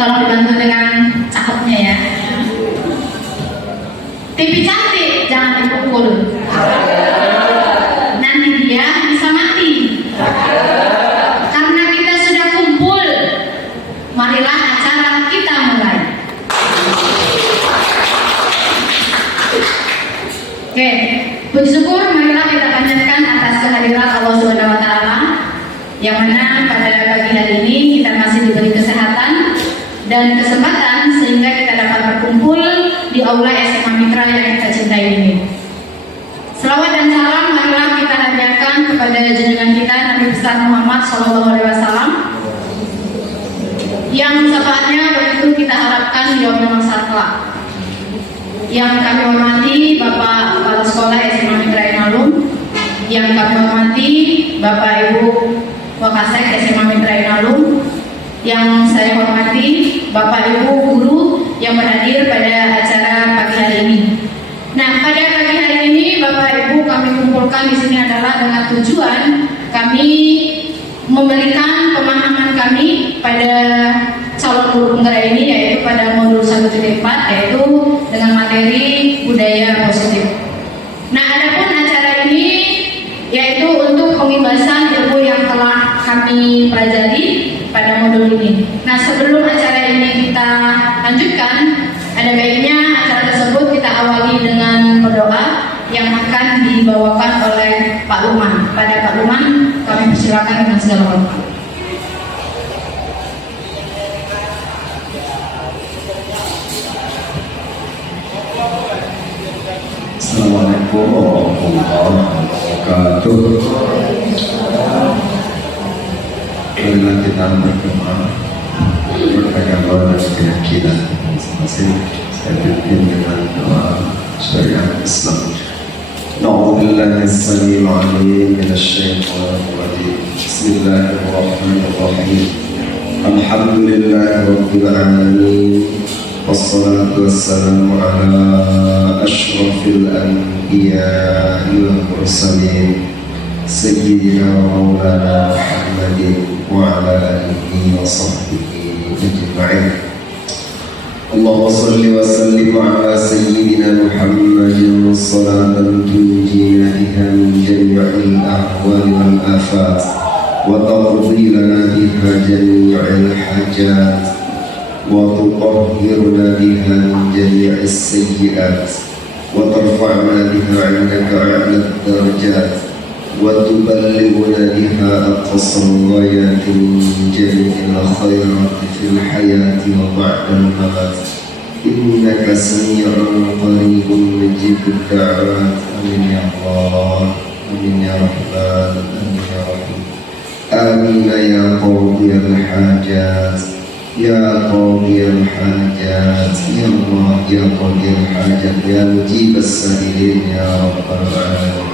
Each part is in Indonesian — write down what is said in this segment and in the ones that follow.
Tolong dibantu dengan cakepnya ya. TV cantik jangan dipukul. Nanti dia bisa mati. Karena kita sudah kumpul, marilah acara kita mulai. Oke, puji syukur marilah kita panjatkan atas kehadiran Allah Subhanahu wa taala yang mana pada pagi hari ini kita masih diberi kesehatan dan kesempatan sehingga kita dapat berkumpul di aula SMA Mitra yang kita cintai ini. Selawat dan salam marilah kita hadiahkan kepada junjungan kita Nabi besar Muhammad SAW yang syafaatnya begitu kita harapkan di yaumul mahsyar kelak. Yang kami hormati Bapak Kepala Sekolah SMA Mitra Inalum, yang kami hormati Bapak Ibu Wakasek SMA Mitra Inalum, yang saya hormati Bapak Ibu guru yang berhadir pada acara pagi hari ini. Nah, pada pagi hari ini Bapak Ibu kami kumpulkan di sini adalah dengan tujuan kami memberikan pemahaman kami pada calon guru penggerak ini, yaitu pada modul 1.4, yaitu dengan materi budaya positif. Nah, adapun acara ini yaitu untuk pengibasan ilmu yang telah kami pelajari pada modul ini. Nah, sebelum acara ini kita lanjutkan, ada baiknya acara tersebut kita awali dengan berdoa yang akan dibawakan oleh Pak Luman. Pada Pak Luman kami persilakan dengan segala hormat. Assalamualaikum warahmatullahi wabarakatuh. Marilah kita berdoa, beragama dan keyakinan masing-masing. Saya pimpin dengan doa syariat Islam. Na'udzubillahi as-sami'il 'alim minasyaitonir rajim. Bismillahirrahmanirrahim. Alhamdulillahi rabbil alamin. Wassalatu wassalamu ala asyrafil anbiya'i wal mursalin sayyidina maulana Muhammadin wa ala alihi wa sahbihi ajma'in. Allahumma salli wa sallim ala sayyidina Muhammadin salatan tunjina biha min jami'il ahwali wal afat wa taqdi lana biha jami'il hajat وتطهرنا بها من جميع السيئات وترفعنا بها عندك أعلى الدرجات وتبلغنا بها أقصى الغايات من جميع الخيرات في الحياة وبعد الممات إنك سميع قريب مجيب الدعوات آمين يا الله آمين يا رحمن آمين يا رحيم آمين يا قاضي الحاجات يا قاضي الحاجات يا الله يا قاضي الحاجات يا مجيب السائلين يا رب العالمين.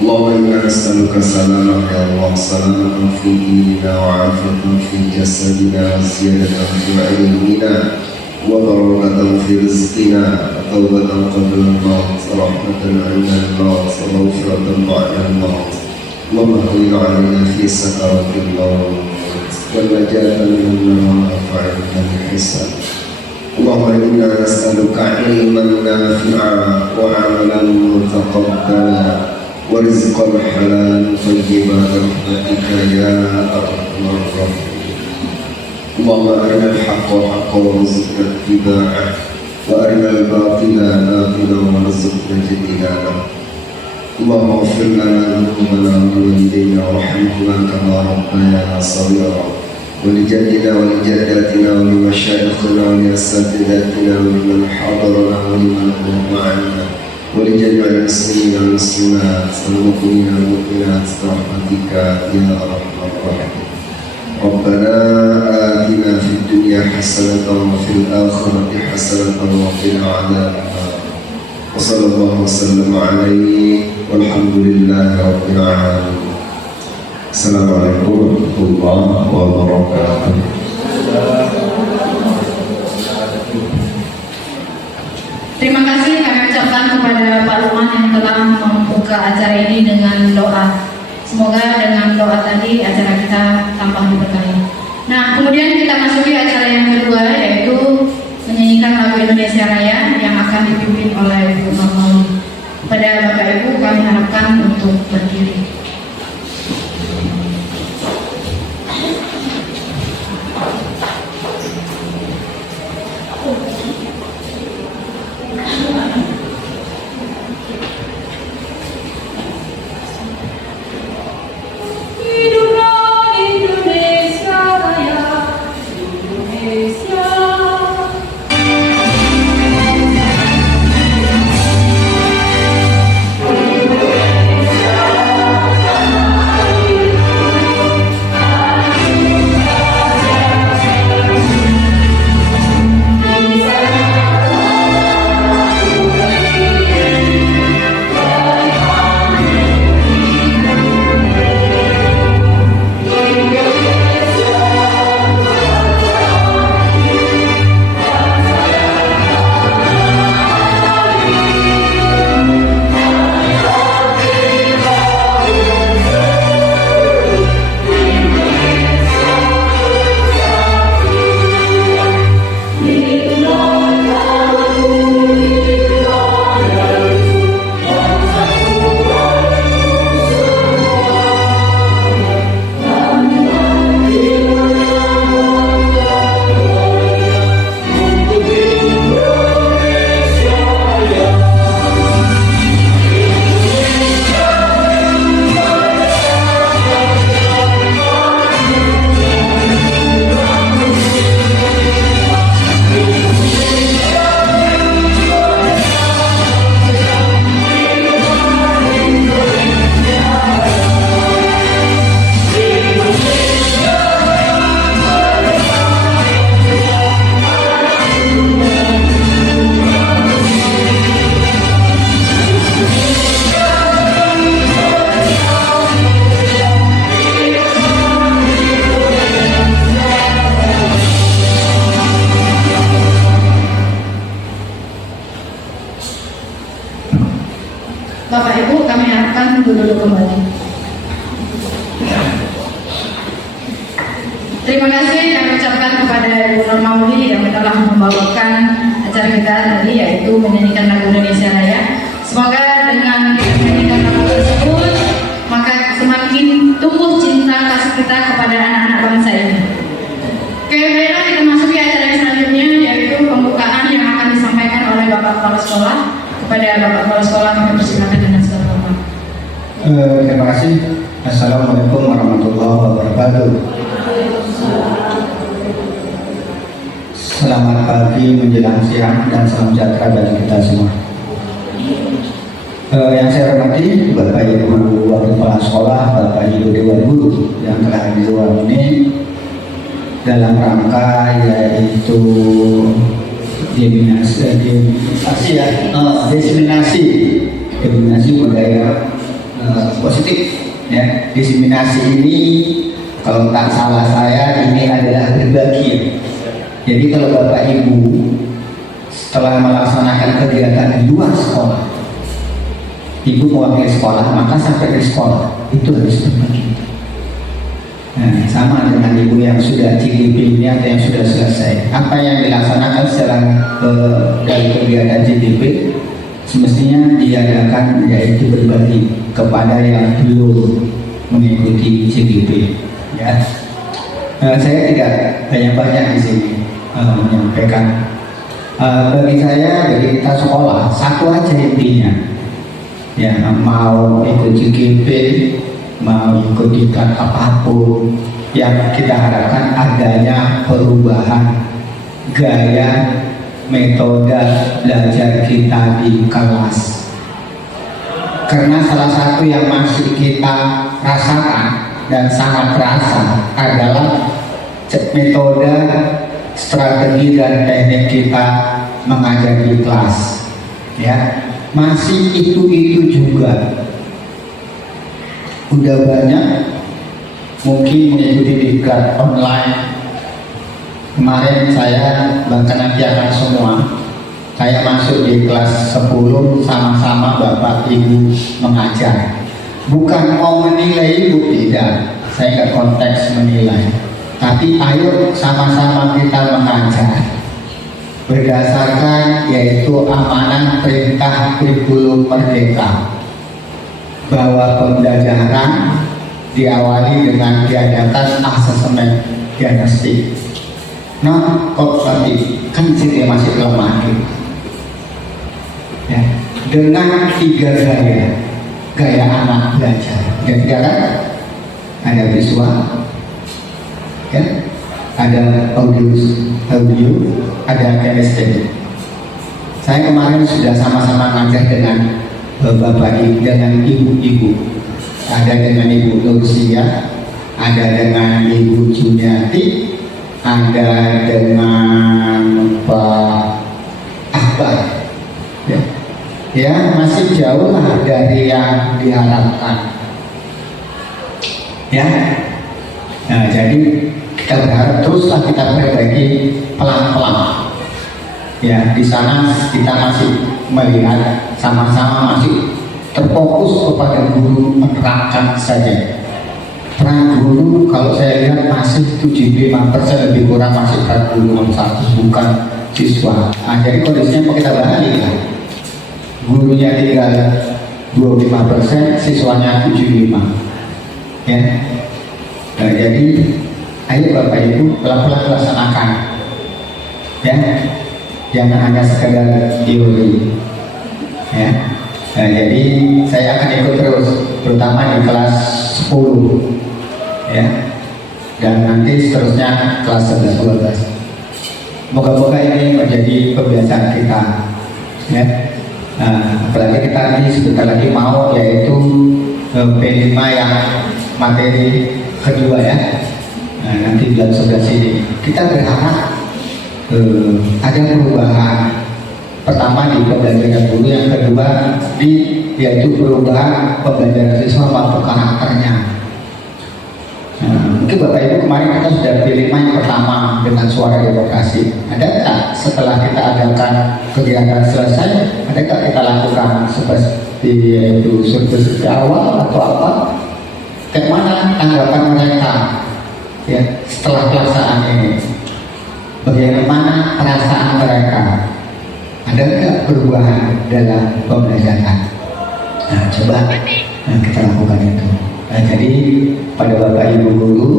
اللهم إنا نسألك سلامة يا الله، سلامة في ديننا وعافية في جسدنا وزيادة في علمنا وبركة في رزقنا وتوبة قبل الموت ورحمة عند الموت ومغفرة بعد الموت ومهون علينا في سكرات الموت والنجاة من النار وعند الحساب. اللهم إنا نسألك علما نافعا وعملا متقبلا ورزقا حلالا طيبا برحمتك يا أرحم الراحمين. اللهم أرنا الحق حقا وارزقنا اتباعه وأرنا الباطل باطلا وارزقنا اجتنابه. اللهم اغفر لنا ذنوبنا ولوالدينا وارحمهما كما ربيانا صغيرا ولجدنا ولجداتنا ولمشايخنا ولأساتذتنا ولمن حضرنا ولمن هو معنا ولجميع المسلمين والمسلمات والمؤمنين والمؤمنات برحمتك يا أرحم الراحمين. ربنا آتنا في الدنيا حسنة وفي الآخرة حسنة وقنا عذاب النار. وصلى الله وسلم عليه والحمد لله رب العالمين. Assalamualaikum warahmatullahi wabarakatuh. Terima kasih kami ucapkan kepada Pak Luman yang telah membuka acara ini dengan doa. Semoga dengan doa tadi acara kita tampak diberkahi. Nah, kemudian kita masuki acara Nur Mauli yang telah membawakan acara kita tadi, yaitu menyanyikan lagu Indonesia Raya. Semoga dengan kita menyanyikan lagu tersebut, maka semakin tumbuh cinta kasih kita kepada anak-anak bangsa ini. Oke, baiklah kita masuki acara yang selanjutnya, yaitu pembukaan yang akan disampaikan oleh Bapak Kepala Sekolah. Kepada Bapak Kepala Sekolah kami persilakan dengan segala hormat. Terima kasih. Assalamualaikum warahmatullahi wabarakatuh. Selamat pagi menjelang siang dan salam sejahtera bagi kita semua. Yang saya hormati Bapak Ibu Wakil Kepala Sekolah, Bapak Ibu Dewan Guru yang telah hadir di ruang ini dalam rangka yaitu diseminasi budaya positif. Ya, diseminasi ini kalau tak salah saya ini adalah berbagi. Jadi kalau Bapak Ibu setelah melaksanakan kegiatan di luar sekolah, Ibu mewakili sekolah, maka sampai di sekolah itu harus berbagi. Nah, sama dengan Ibu yang sudah CGP ini atau yang sudah selesai, apa yang dilaksanakan secara dari kegiatan CGP semestinya diadakan yaitu berbagi kepada yang belum mengikuti CGP. Ya, saya tidak banyak di sini menyampaikan. Bagi saya, bagi kita sekolah, satu aja intinya. Ya, mau ikut CGP, mau ikut diklat apapun, yang kita harapkan adanya perubahan gaya metode belajar kita di kelas. Karena salah satu yang masih kita rasakan dan sangat terasa adalah metode, strategi dan teknik kita mengajar di kelas. Ya, masih itu juga. Udah banyak mungkin mengikuti diklat online. Kemarin saya bahkan nanti akan semua saya masuk di kelas 10 sama-sama Bapak Ibu mengajar. Bukan mau menilai Ibu, tidak. Saya nggak konteks menilai. Tapi ayo sama-sama kita mengajar berdasarkan yaitu amanah perintah kurikulum merdeka, bahwa pembelajaran diawali dengan diadakan asesmen diagnostik. Nah, kok tadi kan saya masih lemah ya, dengan 3 gaya anak belajar. Dan ada visual, ya, ada audio, ada kinesthetik. Saya kemarin sudah sama-sama ngajar dengan Bapak Ibu, dengan ibu-ibu. Ada dengan Ibu Nursia, ada dengan Ibu Juniati, ada dengan Pak Akbar. Ya, masih jauh lah dari yang diharapkan. Ya, nah, jadi kita berharap teruslah kita perbaiki pelan-pelan. Ya, di sana kita masih melihat sama-sama masih terfokus kepada guru menerangkan saja. Peran guru kalau saya lihat masih 75% lebih kurang, masih peran guru 1, bukan siswa. Nah, jadi kondisinya kita balik lah. Gurunya tinggal 25%, siswanya 75%. Ya. Nah, jadi ayo Bapak Ibu pelan-pelan laksanakan. Ya. Jangan hanya sekedar teori. Ya. Nah, jadi saya akan ikut terus, terutama di kelas 10, ya, dan nanti seterusnya kelas 11-12. Moga-moga ini menjadi kebiasaan kita, ya. Nah, apalagi kita nanti sebentar lagi mau yaitu P5 yang materi kedua, ya. Nah, nanti bulan 11 ini kita berharap ada perubahan. Pertama di pembelajaran guru, yang kedua yaitu perubahan pembelajaran siswa maupun karakternya. Mungkin Bapak Ibu kemarin kita sudah pilih yang pertama dengan suara demokrasi. Adakah setelah kita adakan kegiatan selesai, adakah kita lakukan seperti yaitu survei awal atau apa? Kayak mana tanggapan mereka ya setelah pelaksanaan ini? bagaimana perasaan mereka, ada nggak perubahan dalam pembelajaran. Nah, coba kita lakukan itu. Nah, jadi pada Bapak Ibu guru,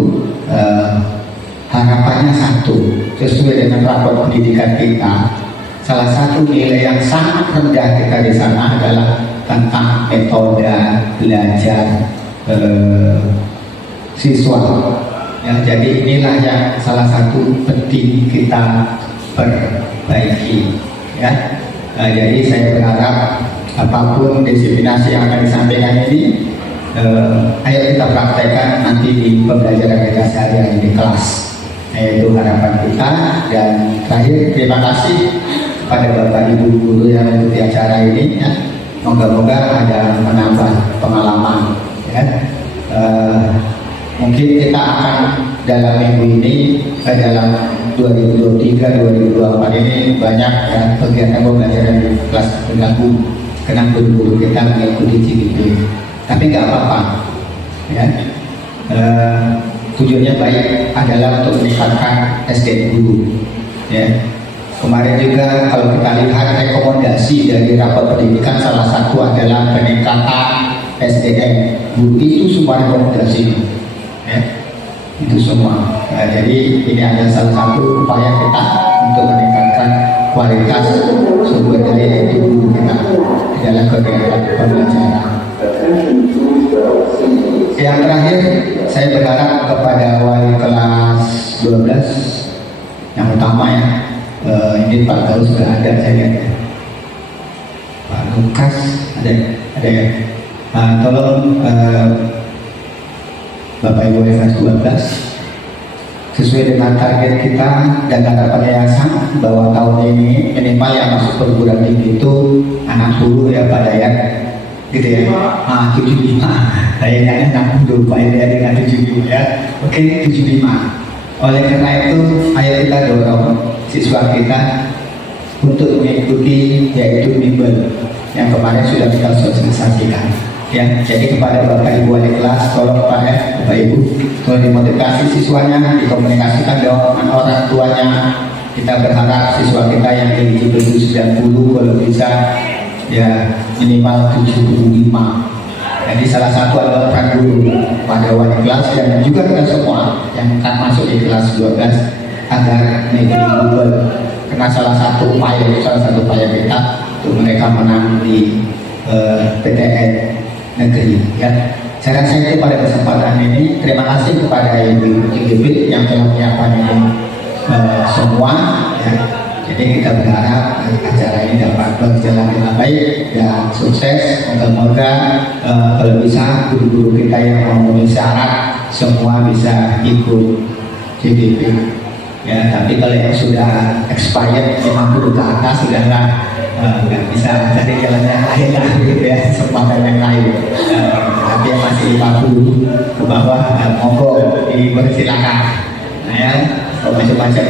harapannya satu, sesuai dengan rapor pendidikan kita, salah satu nilai yang sangat rendah kita di sana adalah tentang metode belajar siswa. Ya, jadi inilah yang salah satu penting kita perbaiki. Ya, jadi saya berharap apapun disiplinasi yang akan disampaikan ini, ayo kita praktekkan nanti di pembelajaran kita sehari-hari di kelas. Itu harapan kita. Dan terakhir, terima kasih pada Bapak Ibu guru yang mengikuti acara ini. Ya. Moga-moga ada menambah pengalaman. Ya. Mungkin kita akan dalam minggu ini, dalam 2023-2024 ini banyak ya, kegiatan pembelajaran di kelas bergabung karena guru-guru kita mengikuti CGP. Tapi nggak apa-apa. Ya. Tujuannya baik adalah untuk meningkatkan SDM guru. Ya. Kemarin juga kalau kita lihat rekomendasi dari rapat pendidikan, salah satu adalah peningkatan SDM guru. Itu semua rekomendasi. Ya. Itu semua. Nah, jadi ini adalah salah satu upaya kita untuk meningkatkan kualitas sumber daya guru kita di dalam kegiatan pembelajaran. Yang terakhir, saya berharap kepada wali kelas 12 yang utama ya, ini Pak Gaus sudah ada, saya lihat ya. Pak Lukas ada ya. Tolong Bapak Ibu kelas 12 sesuai dengan target kita dan harapan yayasan bahwa tahun ini minimal yang masuk perguruan tinggi itu anak guru ya Pak Dayat, gitu ya. 75. Kayaknya 60 Pak Dayat dengan 75 ya. Oke, 75. Oleh karena itu, ayo kita dorong siswa kita untuk mengikuti yaitu bimbel yang kemarin sudah kita sosialisasikan. Ya, jadi kepada Bapak Ibu wali kelas, tolong kepada Bapak Ibu, tolong dimotivasi siswanya, dikomunikasikan dengan orang tuanya. Kita berharap siswa kita yang eligible 90 kalau bisa ya minimal 75. Jadi salah satu adalah peran guru pada wali kelas dan juga kita semua yang akan masuk di kelas 12 agar eligible, karena salah satu upaya kita untuk mereka menang di PTN negeri. Ya, saya rasa itu pada kesempatan ini. Terima kasih kepada Ibu CGP yang telah menyiapkan ini semua. Ya. Jadi kita berharap acara ini dapat berjalan dengan baik dan sukses. Moga-moga kalau bisa guru-guru kita yang memenuhi syarat semua bisa ikut CGP. Ya, tapi kalau yang sudah expired 50 ke atas sudahlah nggak bisa cari jalan yang lain lah gitu ya, kesempatan yang lain. Tapi yang masih 50 ke bawah monggo dipersilakan. Nah ya, kalau macam-macam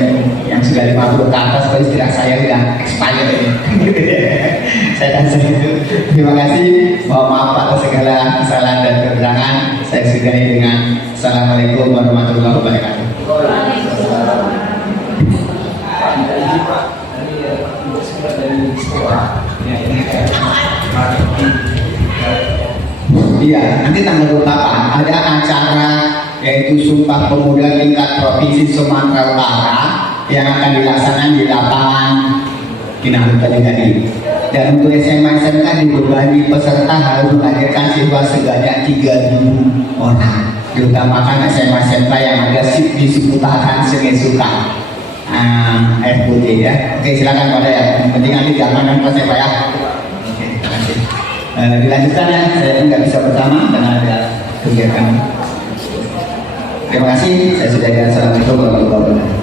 yang sudah 50 ke atas, kalau istilah saya sudah expired ini. Saya kasih itu. Terima kasih. Mohon maaf atas segala kesalahan dan kekurangan. Saya sudahi dengan Assalamualaikum warahmatullahi wabarakatuh. Iya, nanti tanggal 28 ada acara yaitu Sumpah Pemuda tingkat Provinsi Sumatera Utara yang akan dilaksanakan di lapangan Kinabalu tadi. Dan untuk SMA SMK dibebani peserta harus menghadirkan siswa sebanyak 3.000 orang. Diutamakan SMA SMK yang ada di seputaran Sungai Suka. Air putih ya. Oke, silakan pada ya. Yang penting nanti jangan pas ya Pak ya. Oke, terima kasih. Dilanjutkan ya. Saya nggak bisa bersama karena ada kegiatan. Terima kasih. Saya sudah di Assalamualaikum warahmatullahi wabarakatuh.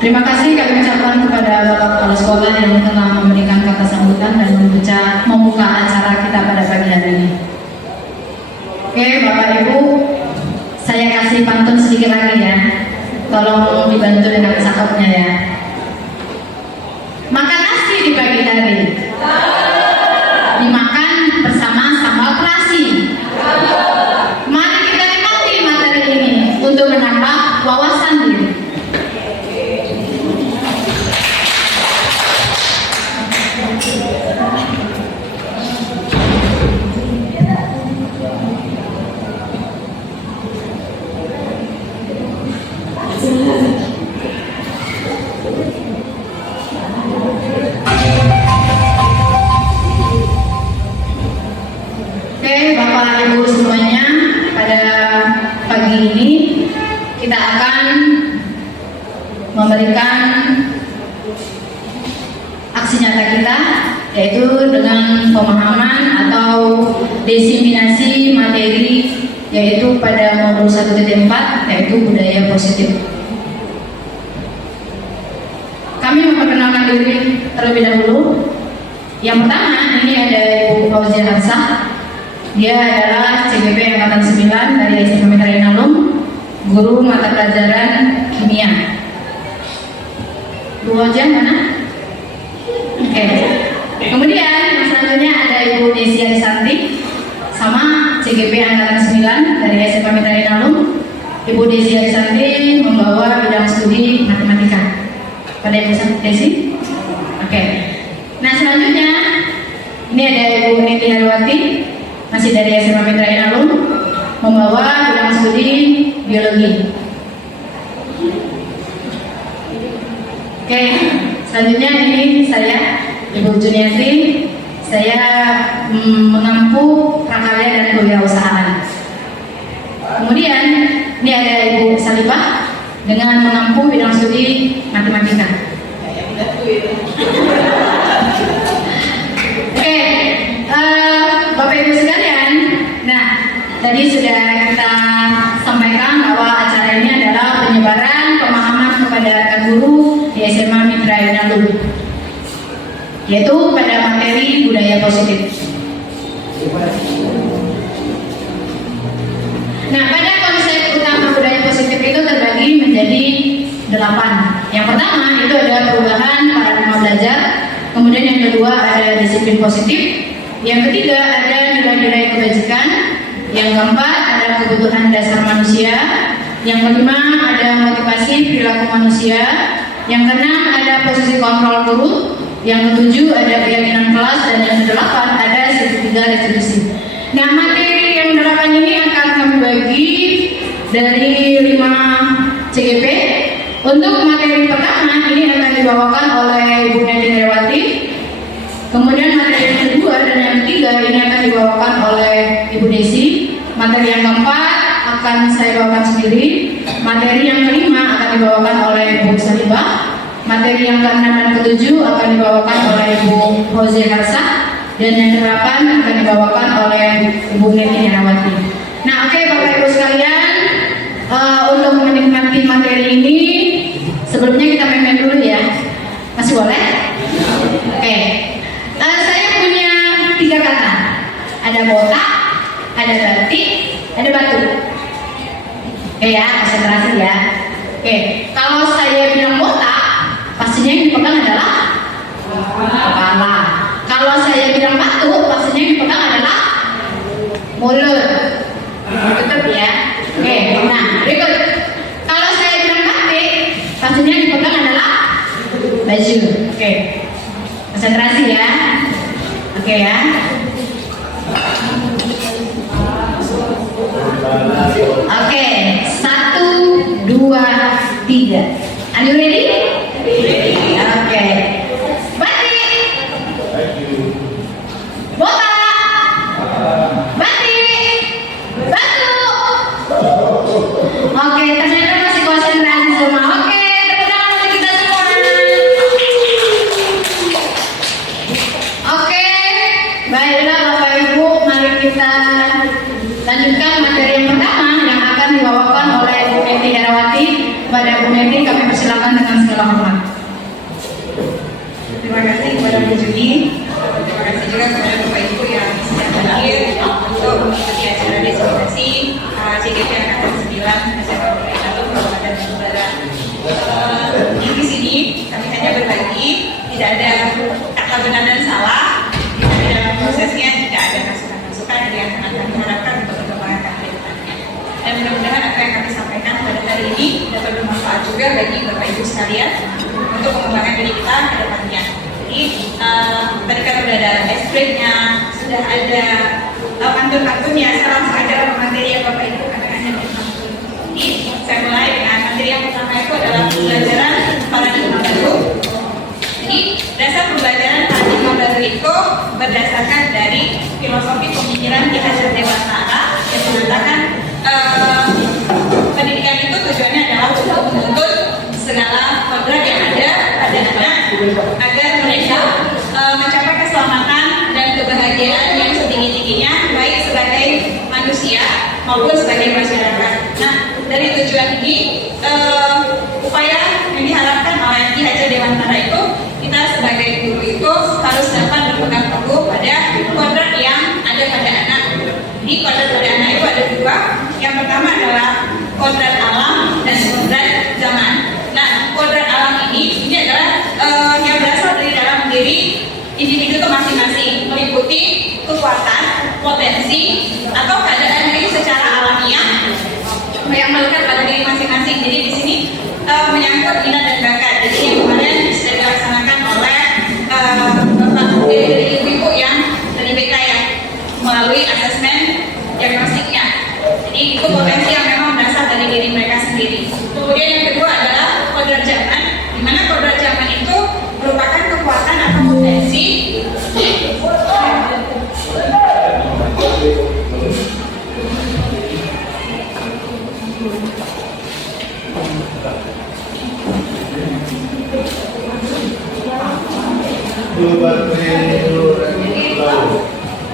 Terima kasih kami ucapkan kepada Bapak Kepala Sekolah yang telah memberikan kata sambutan dan membuka acara kita pada pagi hari ini. Oke, Bapak Ibu, saya kasih pantun sedikit lagi ya. Tolong dibantu dengan cakepnya ya. Makan nasi di pagi hari. Dimakan bersama sambal terasi. Mari kita nikmati materi ini untuk menambah wawasan akan memberikan aksi nyata kita, yaitu dengan pemahaman atau diseminasi materi, yaitu pada modul 1.4, yaitu budaya positif. Kami memperkenalkan diri terlebih dahulu. Yang pertama, ini ada Ibu Fauzia Harsah. Dia adalah CGP Angkatan 9 dari SMA Mitra Inalum, guru mata pelajaran kimia. Bu Fauzia mana? Oke. Kemudian yang selanjutnya ada Ibu Desi Arisanti, sama CGP Angkatan 9 dari SMA Mitra Inalum. Ibu Desi Arisanti membawa bidang studi matematika. Pada Ibu Desi? Oke. Nah, selanjutnya ini ada Ibu Neti Harwati, masih dari SMA Mitra Inalum, membawa bidang studi biologi. Oke, selanjutnya ini saya, Ibu Juniati, saya mengampu prakarya dan kewirausahaan. Kemudian ini ada Ibu Salibah dengan mengampu bidang studi matematika. Oke, Bapak Ibu sekalian, nah tadi sudah kita sampaikan bahwa acara ini adalah penyebaran pemahaman kepada rekan guru di SMA Mitra Inalum, yaitu pada materi budaya positif. Nah, pada konsep utama budaya positif itu terbagi menjadi 8. Yang pertama itu ada perubahan paradigma belajar, kemudian yang kedua ada disiplin positif, yang ketiga ada nilai-nilai kebajikan, yang keempat ada kebutuhan dasar manusia, yang kelima ada motivasi perilaku manusia, yang keenam ada posisi kontrol guru, yang ketujuh ada keyakinan kelas, dan yang kedelapan ada segitiga restitusi. Nah, materi yang 8 ini akan kami bagi dari 5 CGP. Untuk materi pertama ini akan dibawakan oleh Ibu Neti Harwati. Kemudian materi yang kedua dan yang ketiga ini akan dibawakan oleh Ibu Desi. Materi yang keempat akan saya bawakan sendiri. Materi yang kelima akan dibawakan oleh Ibu Salibah. Materi yang keenam dan ketujuh akan dibawakan oleh Ibu Fauzia Harsah. Dan yang ke-8 akan dibawakan oleh Ibu Neti Harwati. Nah, oke Bapak Ibu sekalian, untuk menikmati materi ini sebelumnya kita main-main dulu ya. Masih boleh? Oke. Saya punya 3 kata. Ada botak, ada batik, ada batu. Oke ya, konsentrasi ya. Oke, kalau saya bilang botak, pastinya yang dipegang adalah kepala. Kalau saya bilang batu, pastinya yang dipegang adalah mulut. Tetap ya. Oke, nah berikut. Kalau saya bilang batik, pastinya yang dipegang adalah baju. Oke, konsentrasi ya. Oke ya. Oke, 1, 2, 3. Are you ready? Oke. Batik. Botak. Batik. Batu. Oke, ternyata masih konsentrasi semua. Oke, tepuk tangan untuk kita semua. Oke, baiklah Bapak Ibu, mari kita lanjutkan materi yang pertama yang akan dibawakan oleh Bu Neti Harwati. Kepada Bu Neti kami persilakan dengan segala hormat. Terima kasih kepada Bu Juni. Terima kasih juga kepada Bapak Ibu yang sudah hadir untuk mengikuti acara disertasi CGP Angkatan 9 SMA Mitra Inalum Kabupaten Bandung Barat. Di sini kami hanya berbagi, tidak ada kata benar dan salah. Di dalam prosesnya tidak ada masukan-masukan yang sangat kami harapkan untuk perkembangan ke depannya. Dan mudah-mudahan apa yang kami sampaikan pada hari ini dapat bermanfaat juga bagi Bapak Ibu sekalian untuk pengembangan diri kita ke depannya. Jadi tadi kan sudah ada explain-nya, sudah ada pantun-pantunnya, salam acara materi yang Bapak Ibu akan pantun. Jadi saya mulai dengan materi yang pertama itu adalah pembelajaran paradigma baru. Jadi dasar pembelajaran paradigma baru itu berdasarkan dari filosofi pemikiran Ki Hajar Dewantara yang mengatakan pendidikan itu tujuannya adalah untuk agar mereka mencapai keselamatan dan kebahagiaan yang setinggi-tingginya, baik sebagai manusia maupun sebagai masyarakat. Nah, dari tujuan ini, upaya yang diharapkan oleh Ki Hajar Dewantara itu, kita sebagai guru itu harus dapat berpegang teguh pada kodrat yang ada pada anak. Jadi kodrat pada anak itu ada dua. Yang pertama adalah kodrat alam dan kodrat zaman. Nah, kodrat alam ini adalah yang berasal dari dalam diri individu itu masing-masing, meliputi kekuatan, potensi, atau keadaan diri secara alamiah yang melekat pada diri masing-masing. Jadi di sini menyangkut minat dan bakat. Jadi yang kemarin sudah dilaksanakan oleh bapak dari ibu-ibu yang dari BK ya, melalui asesmen diagnostiknya. Jadi itu potensi yang memang berasal dari diri mereka sendiri. Kemudian yang kedua adalah kodrat zaman, di mana kodrat zaman itu merupakan kekuatan atau potensi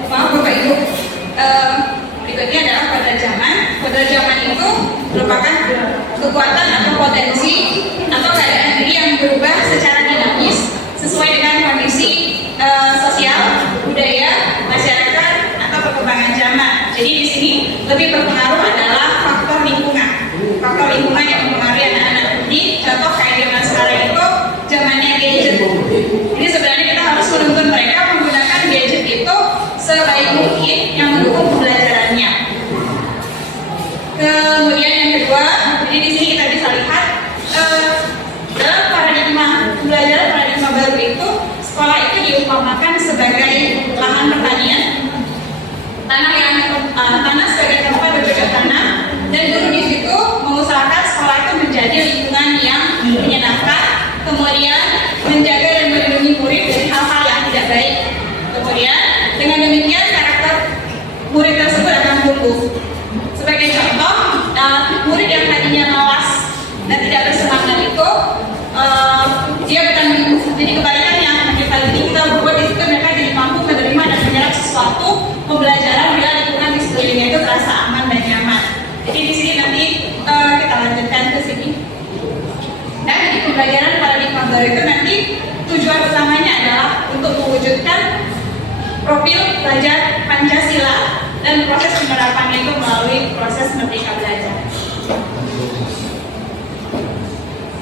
maaf Bapak Ibu, berikutnya adalah kodrat zaman. Kodrat zaman itu merupakan kekuatan atau potensi atau keadaan diri yang berubah secara dinamis sesuai dengan kondisi sosial, budaya, masyarakat, atau perkembangan zaman. Jadi di sini lebih berpengaruh adalah faktor lingkungan yang mempengaruhi anak-anak. Jadi contoh kayak zaman sekarang itu zamannya gadget. Jadi sebenarnya kita harus menuntun mereka menggunakan gadget itu sebaik mungkin yang mendukung pembelajarannya. Kemudian yang kedua, jadi di sini kita bisa lihat dalam paradigma pembelajaran paradigma baru itu, sekolah itu diumpamakan sebagai lahan pertanian, tanah sebagai tempat bercocok tanam, dan guru di situ mengusahakan sekolah itu menjadi lingkungan yang menyenangkan, kemudian menjaga dan melindungi murid dari hal-hal yang tidak baik. Kemudian dengan demikian karakter murid tersebut akan tumbuh. Sebagai contoh, murid yang tadinya malas dan tidak bersemangat itu, dia bukan jadi kebalikannya. Kita berbuat di situ mereka jadi mampu menerima dan menyerap sesuatu pembelajaran bila lingkungan di sekelilingnya itu terasa aman dan nyaman. Jadi di sini nanti kita lanjutkan ke sini. Dan di pembelajaran paradigma baru itu nanti tujuan utamanya adalah untuk mewujudkan profil pelajar Pancasila dan proses penerapannya itu melalui proses merdeka belajar.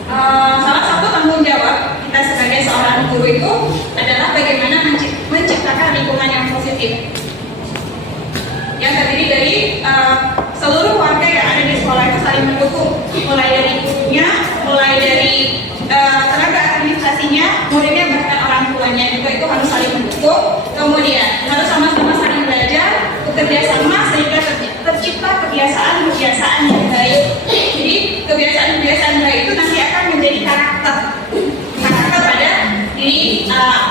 Salah satu tanggung jawab kita sebagai seorang guru itu adalah bagaimana menciptakan lingkungan yang positif, yang terdiri dari seluruh warga yang ada di sekolah itu saling mendukung, mulai dari gurunya, mulai dari tenaga administrasinya, muridnya, bahkan orang tuanya juga itu harus saling mendukung. Kemudian harus sama-sama saling belajar, bekerja sama sehingga tercipta kebiasaan yang baik. Jadi kebiasaan baik itu nanti akan menjadi karakter pada diri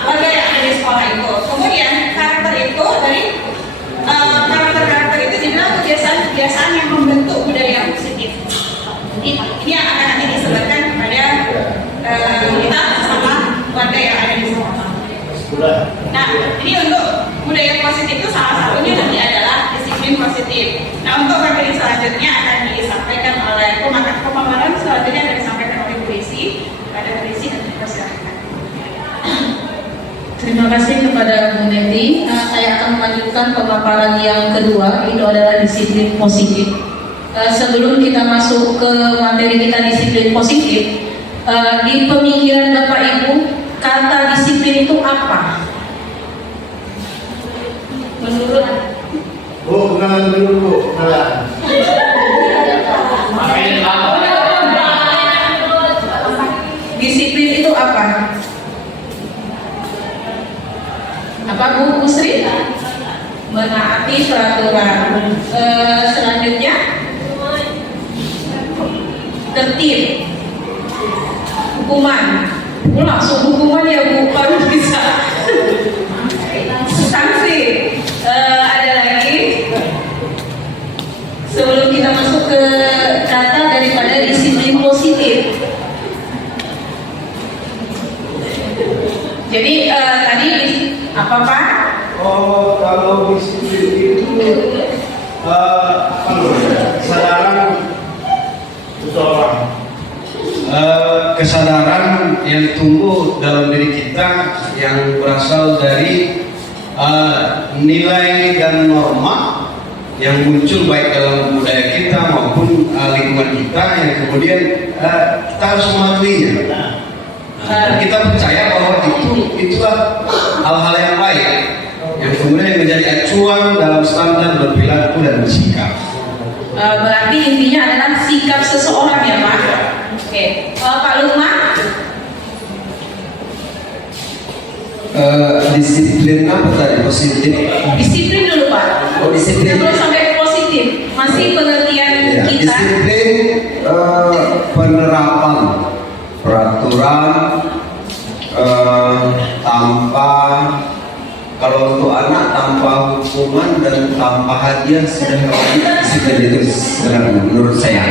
warga yang ada di sekolah itu. Kemudian karakter itu dari karakter itu adalah kebiasaan yang membentuk budaya positif. Jadi ini yang akan nanti disebarkan kepada kita sama warga yang ada di sekolah. Nah, ini untuk budaya positif itu salah satunya nanti adalah disiplin positif. Nah, untuk materi selanjutnya akan disampaikan oleh pemaparan selanjutnya akan disampaikan oleh Bu Desi. Pada Bu Desi nanti dipersilakan. Terima kasih kepada Bu Neti. Saya akan melanjutkan pemaparan yang kedua, itu adalah disiplin positif. Sebelum kita masuk ke materi kita disiplin positif, di pemikiran Bapak Ibu, kata disiplin itu apa? Menurut kenalan dulu Bu, kenalan. Disiplin itu apa? Apa Bu Sri? Menaati peraturan. Selanjutnya tertib. Hukuman. Langsung hukuman ya Bu, baru bisa. Sanksi. Ada lagi. Sebelum kita masuk ke kata daripada disiplin positif, Jadi tadi apa Pak? Oh, kalau disiplin itu kesadaran seseorang, kesadaran yang tumbuh dalam diri kita yang berasal dari nilai dan norma yang muncul baik dalam budaya kita maupun lingkungan kita yang kemudian kita harus mematuhinya. Kita percaya bahwa itulah hal-hal yang baik yang kemudian menjadi acuan dalam standar berperilaku dan bersikap. Berarti intinya adalah sikap seseorang ya Pak. Oke, Pak Lukman. Disiplin apa tadi? Positif. Disiplin dulu Pak. Oh, disiplin. Sebelum sampai positif, masih pengertian Ya, kita. disiplin penerapan peraturan tanpa, kalau untuk anak tanpa hukuman dan tanpa hadiah sudah disiplin itu sebenarnya menurut saya.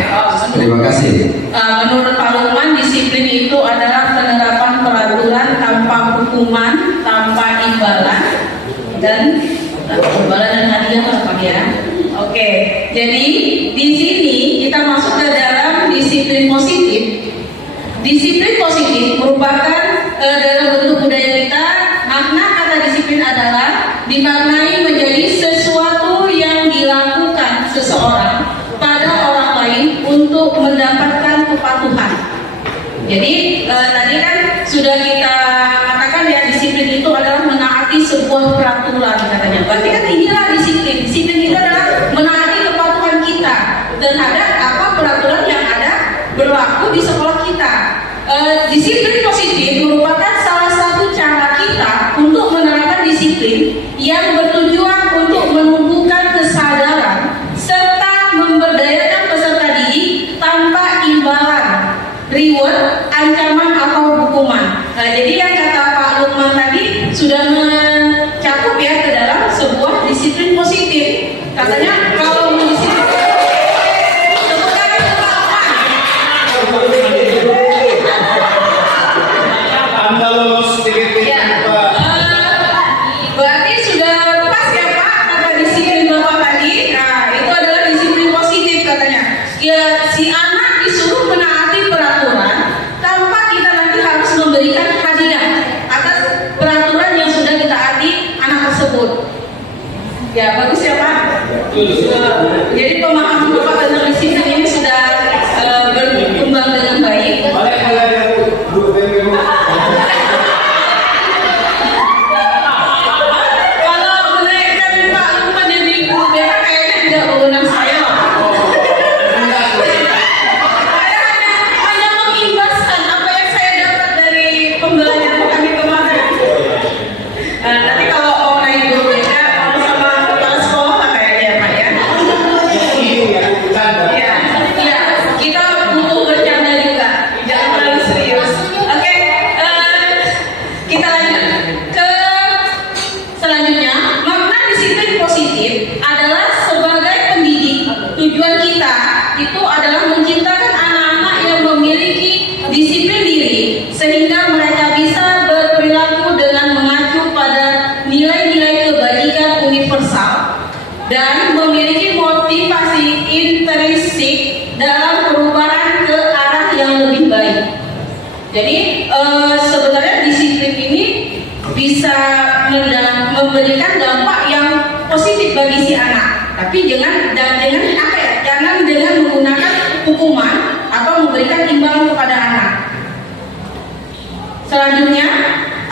Terima kasih. Menurut Pak Lukman, disiplin itu adalah penerapan peraturan tanpa hukuman, tanpa imbalan dan hadiah Pak ya. Oke, jadi di sini kita masuk ke dalam disiplin positif. Disiplin positif merupakan dalam bentuk budaya kita. Makna kata disiplin adalah dimaknai menjadi sesuatu yang dilakukan seseorang pada orang lain untuk mendapatkan kepatuhan. Jadi tadi kan sudah kita katakan ya, disiplin itu adalah menaati sebuah peraturan katanya. Berarti kan inilah disiplin. Disiplin itu adalah menaati kepatuhan kita terhadap apa peraturan yang ada berlaku di sekolah kita. Disiplin positif merupakan salah satu cara kita untuk menerapkan disiplin yang bertujuan untuk menumbuhkan kesadaran serta memberdayakan peserta didik tanpa imbalan, reward, ancaman atau hukuman. Jadi yang kata Pak Lukman tadi sudah mencakup ya ke dalam sebuah disiplin positif. Katanya kalau mendisiplin berarti sudah pas ya Pak kata disiplin Bapak tadi. Nah itu adalah disiplin positif katanya. Ya, si anak disuruh menaati peraturan tanpa kita nanti harus memberikan hadiah atas peraturan yang sudah ditaati anak tersebut. Ya bagus ya Pak. Jadi pemahaman Bapak tentang disiplin ini sudah berkembang dengan baik. Dan memiliki motivasi intrinsik dalam perubahan ke arah yang lebih baik. Jadi sebenarnya disiplin ini bisa memberikan dampak yang positif bagi si anak. Tapi jangan dengan menggunakan hukuman atau memberikan imbalan kepada anak. Selanjutnya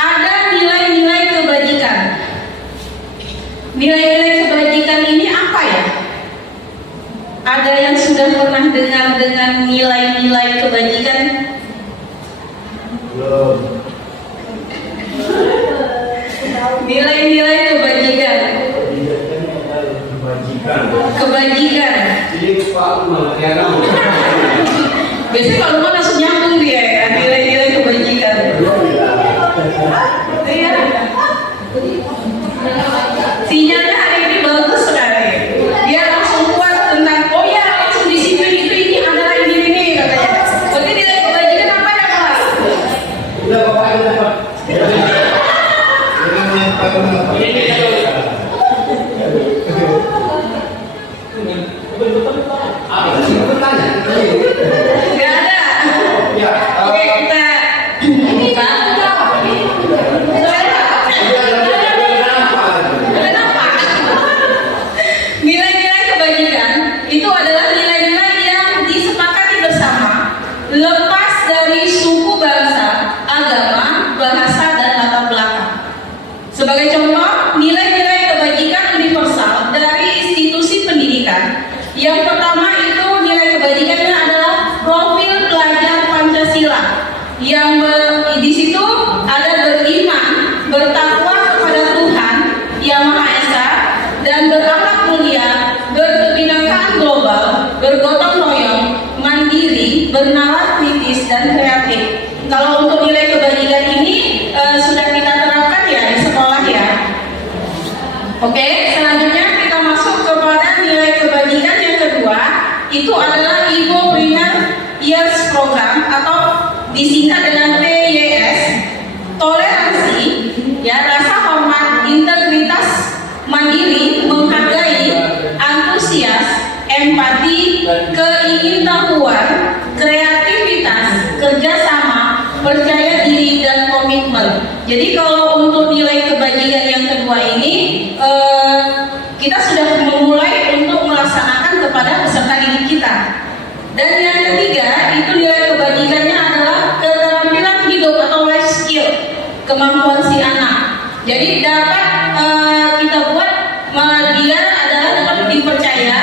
ada nilai-nilai kebajikan. Nilai-nilai kebajikan ini apa ya? Ada yang sudah pernah dengar dengan nilai-nilai kebajikan? Nilai-nilai kebajikan. Kebajikan. Biasanya kalau mau langsung nyambung dia ya, nilai-nilai kebajikan. Sinyalnya hari ini bagus sekali. Dia langsung kuat tentang langsung disiplin ini adalah ini katanya. Berarti nilai kebajikan apa ya Pak? lepas dari suku, bangsa, agama, bahasa, dan latar belakang. Sebagai contoh, nilai-nilai kebajikan universal dari institusi pendidikan. Yang pertama itu nilai kebajikannya adalah profil pelajar Pancasila, yang di situ ada beriman, bertakwa kepada Tuhan Yang Maha Esa, dan berakhlak mulia, berkebinekaan global, bergotong royong, mandiri, bernalar kritis, dan kreatif. Kalau untuk nilai kebajikan ini sudah kita terapkan ya di sekolah ya. Oke, selanjutnya kita masuk kepada nilai kebajikan yang kedua, itu adalah Ivo Brinner Years Program atau disingkat dengan PYS. Toleransi, ya, rasa hormat, integritas, mandiri, menghargai, antusias, empati, keingintahuan, kreativitas, kerjasama, percaya diri, dan komitmen. Jadi kalau untuk nilai kebajikan yang kedua ini kita sudah memulai untuk melaksanakan kepada peserta didik kita. Dan yang ketiga itu nilai kebajikannya adalah keterampilan hidup atau life skill, kemampuan si anak. Jadi dapat kita buat dia adalah dapat dipercaya,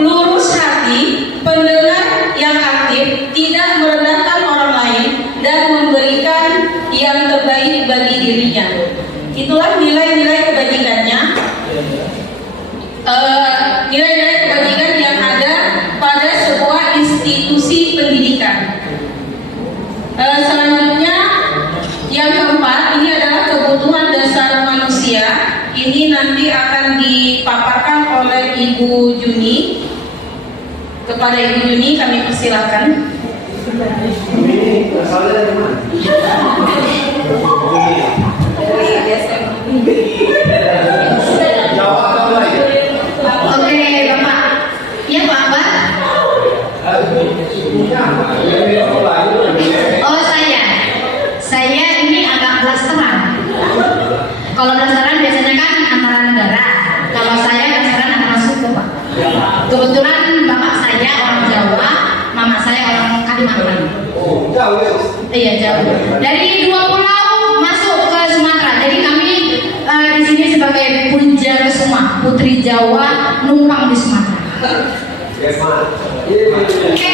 lurus hati, pendengar yang aktif, tidak merendahkan orang lain, dan memberikan yang terbaik bagi dirinya. Itulah nilai-nilai kebajikannya. Nilai-nilai kebajikan yang ada pada sebuah institusi pendidikan. Selanjutnya yang keempat ini adalah kebutuhan dasar manusia. Ini nanti akan dipaparkan oleh Ibu Juni. Kepada Ibu Juni kami persilakan. Oke, Bapak. Iya, Pak Akbar. Oh, saya ini agak blasteran. Kalau blasteran biasanya kan antara negara. Kalau saya blasteran antara suku, Pak. Kebetulan bapak saya orang Jawa, mama saya orang Kalimantan. Oh, jauh ya? Iya, jauh. Dari 2 pulau masuk ke Sumatera. Jadi kami di sini sebagai Punja Kesuma, Putri Jawa numpang di Sumatera. Oke,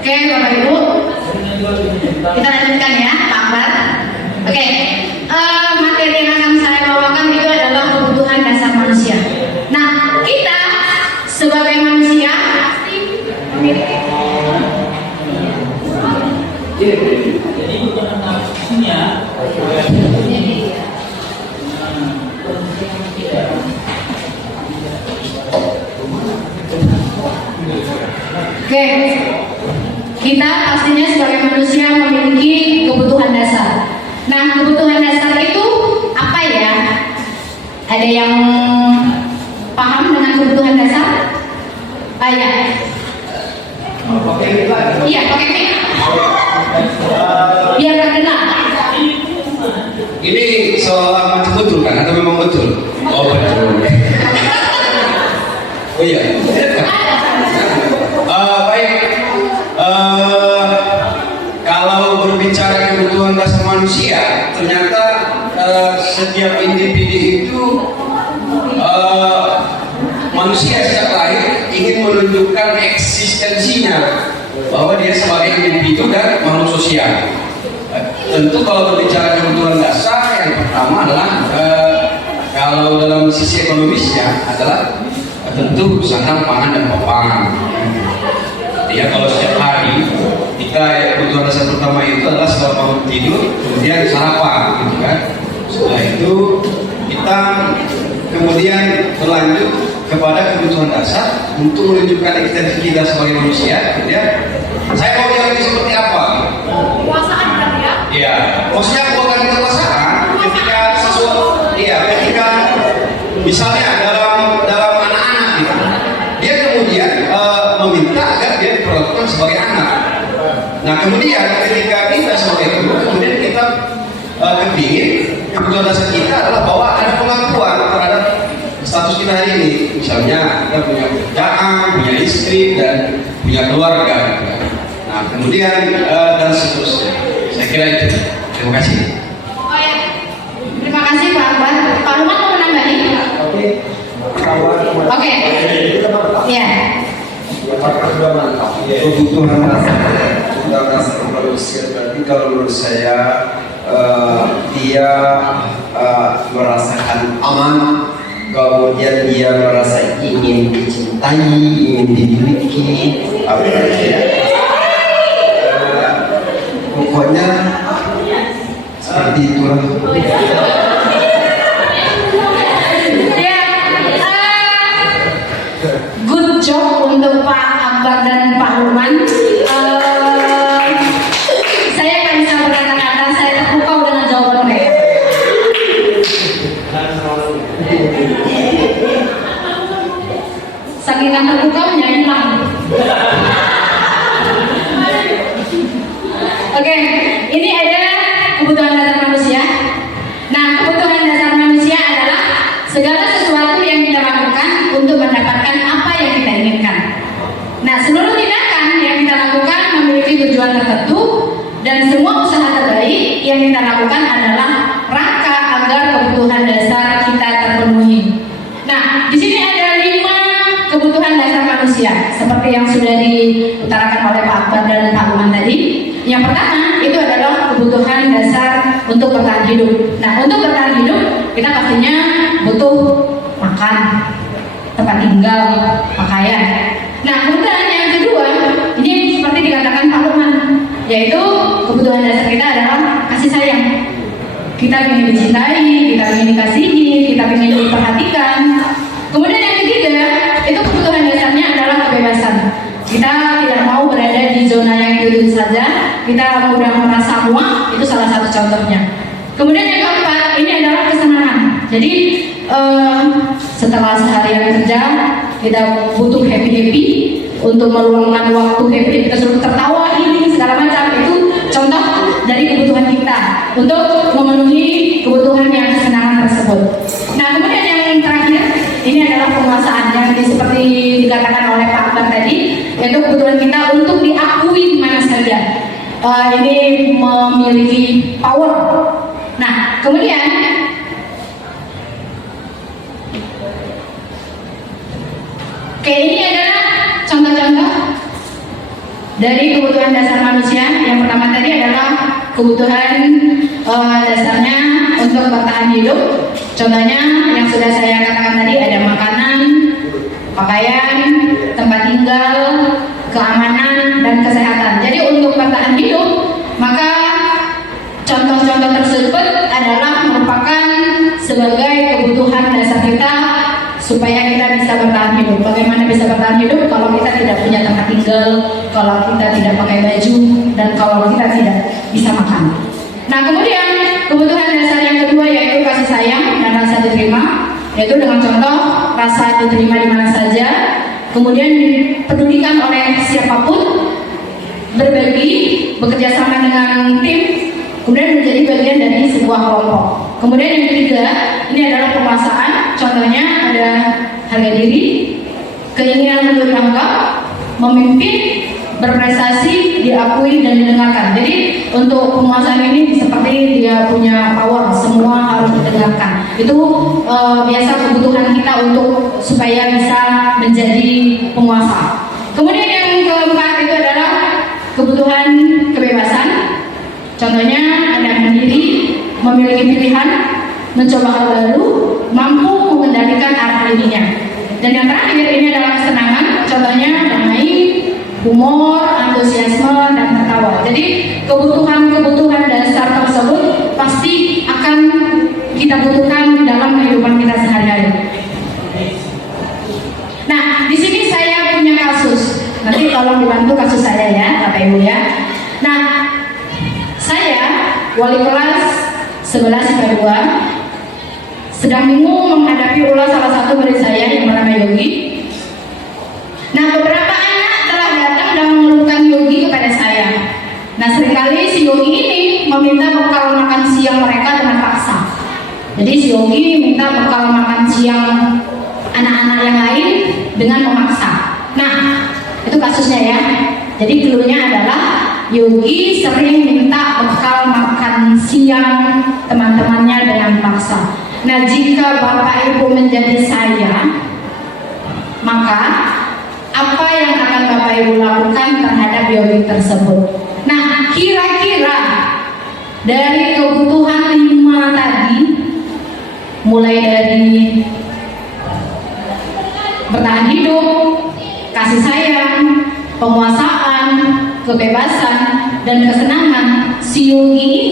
Oke, Bapak Ibu, kita lanjutkan ya, Pak Akbar. Oke, materi yang akan saya bawakan itu adalah kebutuhan dasar manusia. Nah, kita sebagai manusia pasti memiliki Oke, kita pastinya sebagai manusia memiliki kebutuhan dasar. Nah, kebutuhan dasar itu apa ya? Ada yang paham dengan kebutuhan dasar? Ya. Iya, pakai mic. Biar terdengar. Ini soal macam betul kan atau memang betul? Oh, betul. Oh iya. Baik. Kalau berbicara kebutuhan dasar manusia, ternyata setiap individu itu manusia sejak lahir ingin menunjukkan eksistensinya bahwa dia sebagai individu dan makhluk sosial. Tentu kalau berbicara kebutuhan dasar, yang pertama adalah kalau dalam sisi ekonomisnya adalah tentu sandang, pangan, dan papan. Ya, kalau setiap hari kita kebutuhan dasar pertama itu adalah setelah bangun tidur, kemudian sarapan, gitu kan. Setelah itu kita kemudian berlanjut kepada kebutuhan dasar untuk menunjukkan eksistensi kita sebagai manusia. Kemudian saya mau jawab seperti apa? Kekuasaan berarti ya? Iya, maksudnya bukan kekuasaan. Ketika sesuatu, iya, ketika misalnya dalam anak-anak gitu, dia kemudian meminta agar dia diperlakukan sebagai anak. Nah, kemudian ketika kita sebagai guru, kemudian kita kepingin kebutuhan dasar kita adalah bahwa ada pengakuan terhadap status kita kita hari ini, misalnya kita punya pekerjaan, punya istri dan punya keluarga. Nah, kemudian dan seterusnya. Saya kira itu. Terima kasih. Oh ya, terima kasih Pak Akbar. Pak Luman mau menambahi? Oke. Ya. Kebutuhan dasar manusia berarti kalau menurut saya dia merasakan aman, kemudian dia merasa ingin dicintai, ingin dimiliki, apa ya? Pokoknya seperti itulah. Good job untuk Pak Akbar dan Pak Luman. Saya nggak bisa berkata-kata, saya terpukau dengan jawaban mereka. Saking nggak terpukaunya hilang. Oke, ini adalah kebutuhan dasar manusia. Nah, kebutuhan dasar manusia adalah segala sesuatu yang kita lakukan untuk mendapatkan apa yang kita inginkan. Nah, seluruh tindakan yang kita lakukan memiliki tujuan tertentu dan semua usaha terbaik yang kita lakukan adalah rangka agar kebutuhan dasar kita terpenuhi. Nah, di sini ada 5 kebutuhan dasar manusia seperti yang sudah diutarakan oleh Pak Akbar dan Pak Luman tadi. Yang pertama itu adalah kebutuhan dasar untuk bertahan hidup. Nah, untuk bertahan hidup kita pastinya butuh makan, tempat tinggal, pakaian. Nah, kemudian yang kedua, ini seperti dikatakan Pak Luman, yaitu kebutuhan dasar kita adalah kasih sayang. Kita ingin dicintai, kita ingin dikasihi, kita ingin diperhatikan. Kemudian yang ketiga, itu kebutuhan dasarnya adalah kebebasan. Kita tidak mau berada di zona yang itu saja, kita mudah merasa muak, itu salah satu contohnya. Kemudian yang keempat, ini adalah kesenangan. Jadi setelah seharian kerja, kita butuh happy untuk meluangkan waktu happy, kita suruh tertawa ini segala macam. Itu contoh dari kebutuhan kita untuk memenuhi kebutuhan yang kesenangan tersebut. Nah, kemudian yang terakhir, ini adalah penguasaan yang seperti dikatakan oleh Pak Akbar tadi, yaitu kebutuhan kita untuk diakui di mana saja. Ini memiliki power. Nah, kemudian ini adalah contoh-contoh dari kebutuhan dasar manusia. Yang pertama tadi adalah kebutuhan dasarnya untuk bertahan hidup. Contohnya yang sudah saya katakan tadi, ada makanan, pakaian, tempat tinggal, keamanan, dan kesehatan. Jadi untuk bertahan hidup, maka contoh-contoh tersebut adalah merupakan sebagai kebutuhan dasar kita supaya kita bisa bertahan hidup. Bagaimana bisa bertahan hidup kalau kita tidak punya tempat tinggal, kalau kita tidak pakai baju, dan kalau kita tidak bisa makan. Nah, kemudian kebutuhan dasar yang kedua yaitu kasih sayang dan rasa diterima, yaitu dengan contoh rasa diterima di mana saja, kemudian dipedulikan oleh siapapun, berbagi, bekerja sama dengan tim, kemudian menjadi bagian dari sebuah kelompok. Kemudian yang ketiga, ini adalah penguasaan. Contohnya ada harga diri, keinginan untuk dianggap, memimpin, berprestasi, diakui dan didengarkan. Jadi untuk penguasaan ini seperti dia punya power, semua harus didengarkan. Itu biasa kebutuhan kita untuk supaya bisa menjadi penguasa. Kemudian yang keempat itu adalah kebutuhan kebebasan. Contohnya ada mandiri, memiliki pilihan, mencoba hal baru, mampu mengendalikan arah dirinya. Dan yang terakhir ini adalah kesenangan. Contohnya bermain, humor, antusiasme, dan tertawa. Jadi kebutuhan-kebutuhan dasar tersebut pasti akan kita butuhkan dalam kehidupan kita sehari-hari. Nah, di sini saya punya kasus. Nanti tolong dibantu kasus saya ya, Bapak Ibu ya. Nah, saya wali kelas 11 IPA 2 sedang bingung menghadapi ulas salah satu murid saya yang bernama Yogi. Nah, beberapa anak telah datang dan mengeluhkan Yogi kepada saya. Nah, seringkali si Yogi ini meminta bekal makan siang mereka dengan paksa. Jadi si Yogi minta bekal makan siang anak yang lain dengan memaksa. Nah, itu kasusnya ya. Jadi clue-nya adalah Yogi sering minta bekal makan siang teman-temannya dengan paksa. Nah, jika Bapak Ibu menjadi saya, maka apa yang akan Bapak Ibu lakukan terhadap Yogi tersebut? Nah, kira-kira dari kebutuhan 5 tadi, mulai dari bertahan hidup, kasih sayang, penguasaan, kebebasan, dan kesenangan, si Yogi ini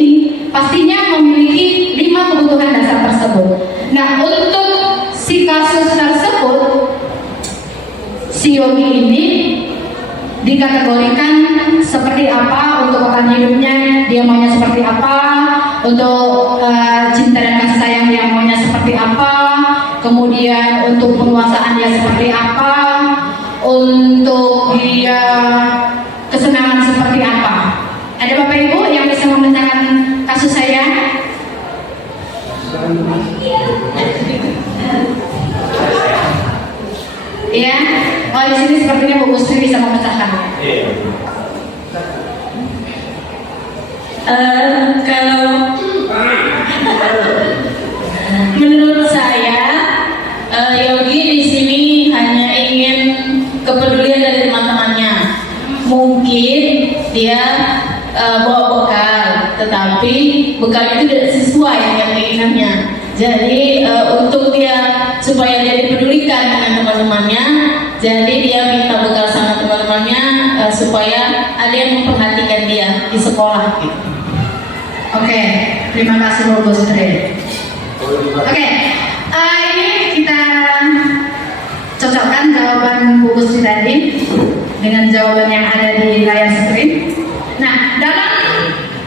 pastinya memiliki 5 kebutuhan dasar tersebut. Nah, untuk si kasus tersebut, si Yogi ini dikategorikan seperti apa untuk bertahan hidupnya, dia maunya seperti apa, untuk cinta dan kasih sayang dia maunya seperti apa, kemudian untuk penguasaan dia seperti apa, untuk dia kesenangan seperti apa. Ada Bapak Ibu yang bisa memecahkan kasus saya? Iya, oh di sini sepertinya Bu Gustri bisa memecahkan. Kalau menurut saya, Yogi di sini hanya ingin kepedulian dari teman-temannya. Mungkin dia bawa bekal, tetapi bekal itu tidak sesuai dengan keinginannya. Jadi untuk dia supaya dia dipedulikan dengan teman-temannya, jadi dia minta bekal sama teman-temannya supaya ada yang memperhatikan dia di sekolah. Oke, terima kasih Bu Gustri. Oke, ini kita cocokkan jawaban Bu Gustri tadi dengan jawaban yang ada di layar screen. Nah, dalam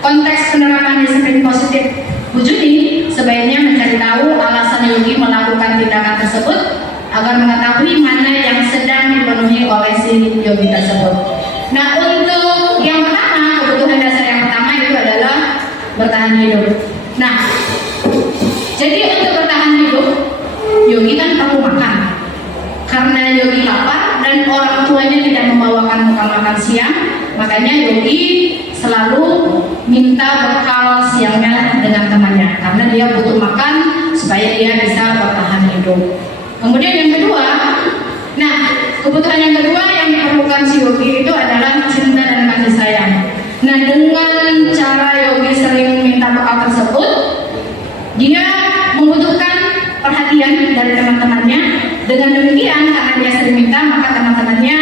konteks penerapan disiplin positif Bu Juni sebaiknya mencari tahu alasan Yogi melakukan tindakan tersebut agar mengetahui mana yang sedang dipenuhi oleh si Yogi tersebut. Nah, untuk yang pertama, kebutuhan dasar yang pertama itu adalah bertahan hidup. Nah, jadi untuk bertahan hidup, Yogi kan perlu makan. Karena Yogi lapar dan orang tuanya tidak membawakan bekal makan siang, makanya Yogi selalu minta bekal siangnya dengan temannya karena dia butuh makan supaya dia bisa bertahan hidup. Kemudian yang kedua, nah kebutuhan yang kedua yang diperlukan si Yogi itu adalah cinta dan kasih sayang. Nah, dengan cara Yogi sering minta bekal tersebut, dia membutuhkan perhatian dari teman-temannya. Dengan demikian, karena dia sering minta, maka teman-temannya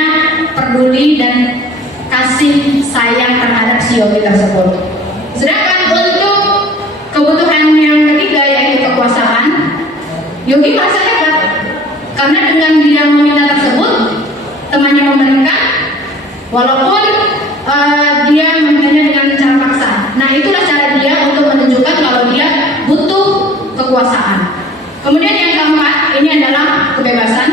peduli dan kasih sayang terhadap si Yogi tersebut. Sedangkan untuk kebutuhan yang ketiga yaitu kekuasaan, Yogi merasa hebat karena dengan dia meminta tersebut, temannya memberikan, walaupun dia memintanya dengan cara paksa. Nah, itulah cara dia untuk menunjukkan kalau dia butuh kekuasaan. Kemudian yang keempat, ini adalah kebebasan.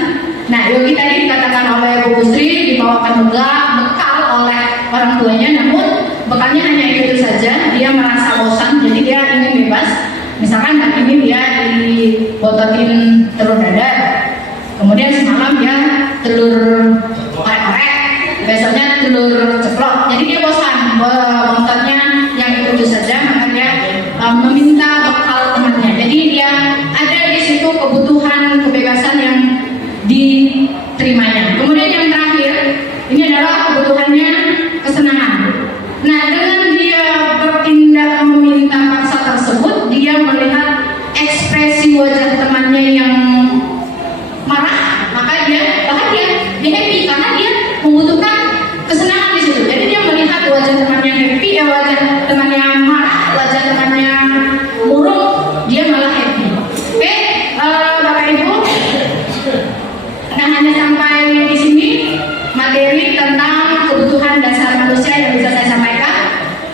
Nah, Yogi tadi dikatakan oleh Bu Gustri dibawakan bekal oleh orang tuanya, namun bekalnya hanya itu saja. Dia merasa bosan, jadi dia ingin bebas. Misalkan hari ini dia dibototin telur dadar, kemudian semalam dia telur orek-orek, besoknya telur ceplok. Jadi dia bosan, bontotnya yang itu saja, maka dia meminta bekal temannya. Jadi dia ada di situ kebutuhan kebebasan yang diterimanya. Kemudian yang terakhir, ini adalah kebutuhannya kesenangan. Nah, dengan dia bertindak meminta paksa tersebut, dia melihat ekspresi wajah temannya yang marah, maka dia bahagia, dia happy karena dia membutuhkan kesenangan di situ. Jadi dia melihat wajah temannya happy, wajah temannya marah, wajah temannya murung, dia malah happy. Oke, Bapak Ibu. Nah, hanya sampai di sini materi tentang kebutuhan dasar manusia yang bisa saya sampaikan.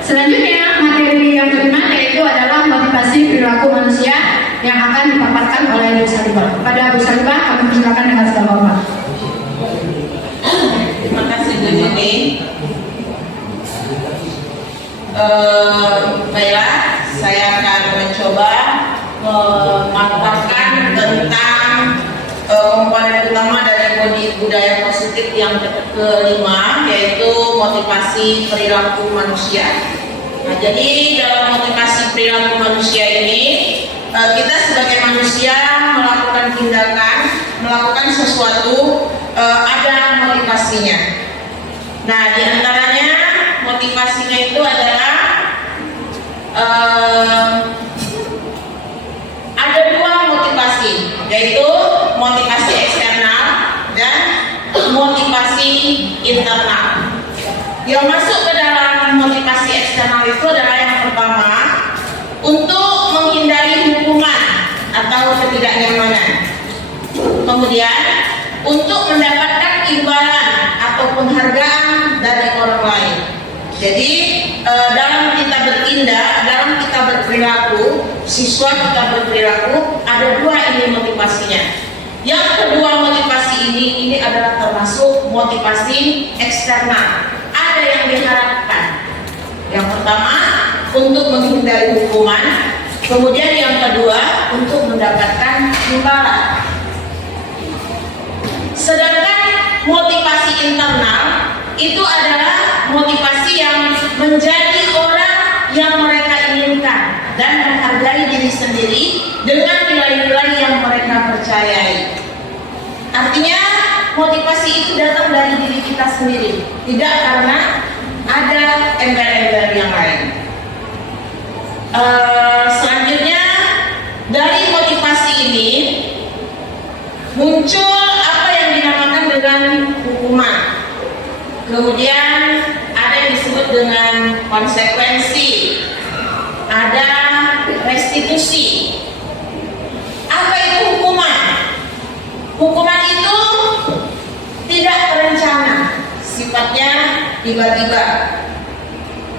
Selanjutnya, materi yang kelima yaitu adalah motivasi perilaku manusia yang akan dipaparkan oleh Bu Salibah. Pada Bu Salibah, kami persilakan dengan segala hormat. Terima kasih Bu Juni. utama dari budaya positif yang kelima, yaitu motivasi perilaku manusia. Nah, jadi dalam motivasi perilaku manusia ini, kita sebagai manusia melakukan tindakan, melakukan sesuatu, ada motivasinya. Nah, di antaranya motivasinya itu adalah ada dua motivasi, yaitu motivasi eksternal dan motivasi internal. Yang masuk ke dalam motivasi eksternal itu adalah yang pertama, untuk menghindari hukuman atau ketidaknyamanan. Kemudian untuk mendapatkan imbalan atau penghargaan dari orang lain. Jadi dalam kita bertindak, dalam kita berperilaku, siswa kita berperilaku, ada dua ini motivasinya. Yang kedua motivasi ini adalah termasuk motivasi eksternal. Ada yang diharapkan. Yang pertama untuk menghindari hukuman, kemudian yang kedua untuk mendapatkan imbalan. Sedangkan motivasi internal itu adalah motivasi yang menjadi orang yang mereka inginkan dan menghargai diri sendiri dengan nilai-nilai yang mereka percayai. Artinya motivasi itu datang dari diri kita sendiri, tidak karena ada embel-embel yang lain. Selanjutnya dari motivasi ini muncul apa yang dinamakan dengan hukuman. Kemudian ada yang disebut dengan konsekuensi, ada restitusi. Apa itu hukuman? Hukuman itu tidak terencana, sifatnya tiba-tiba.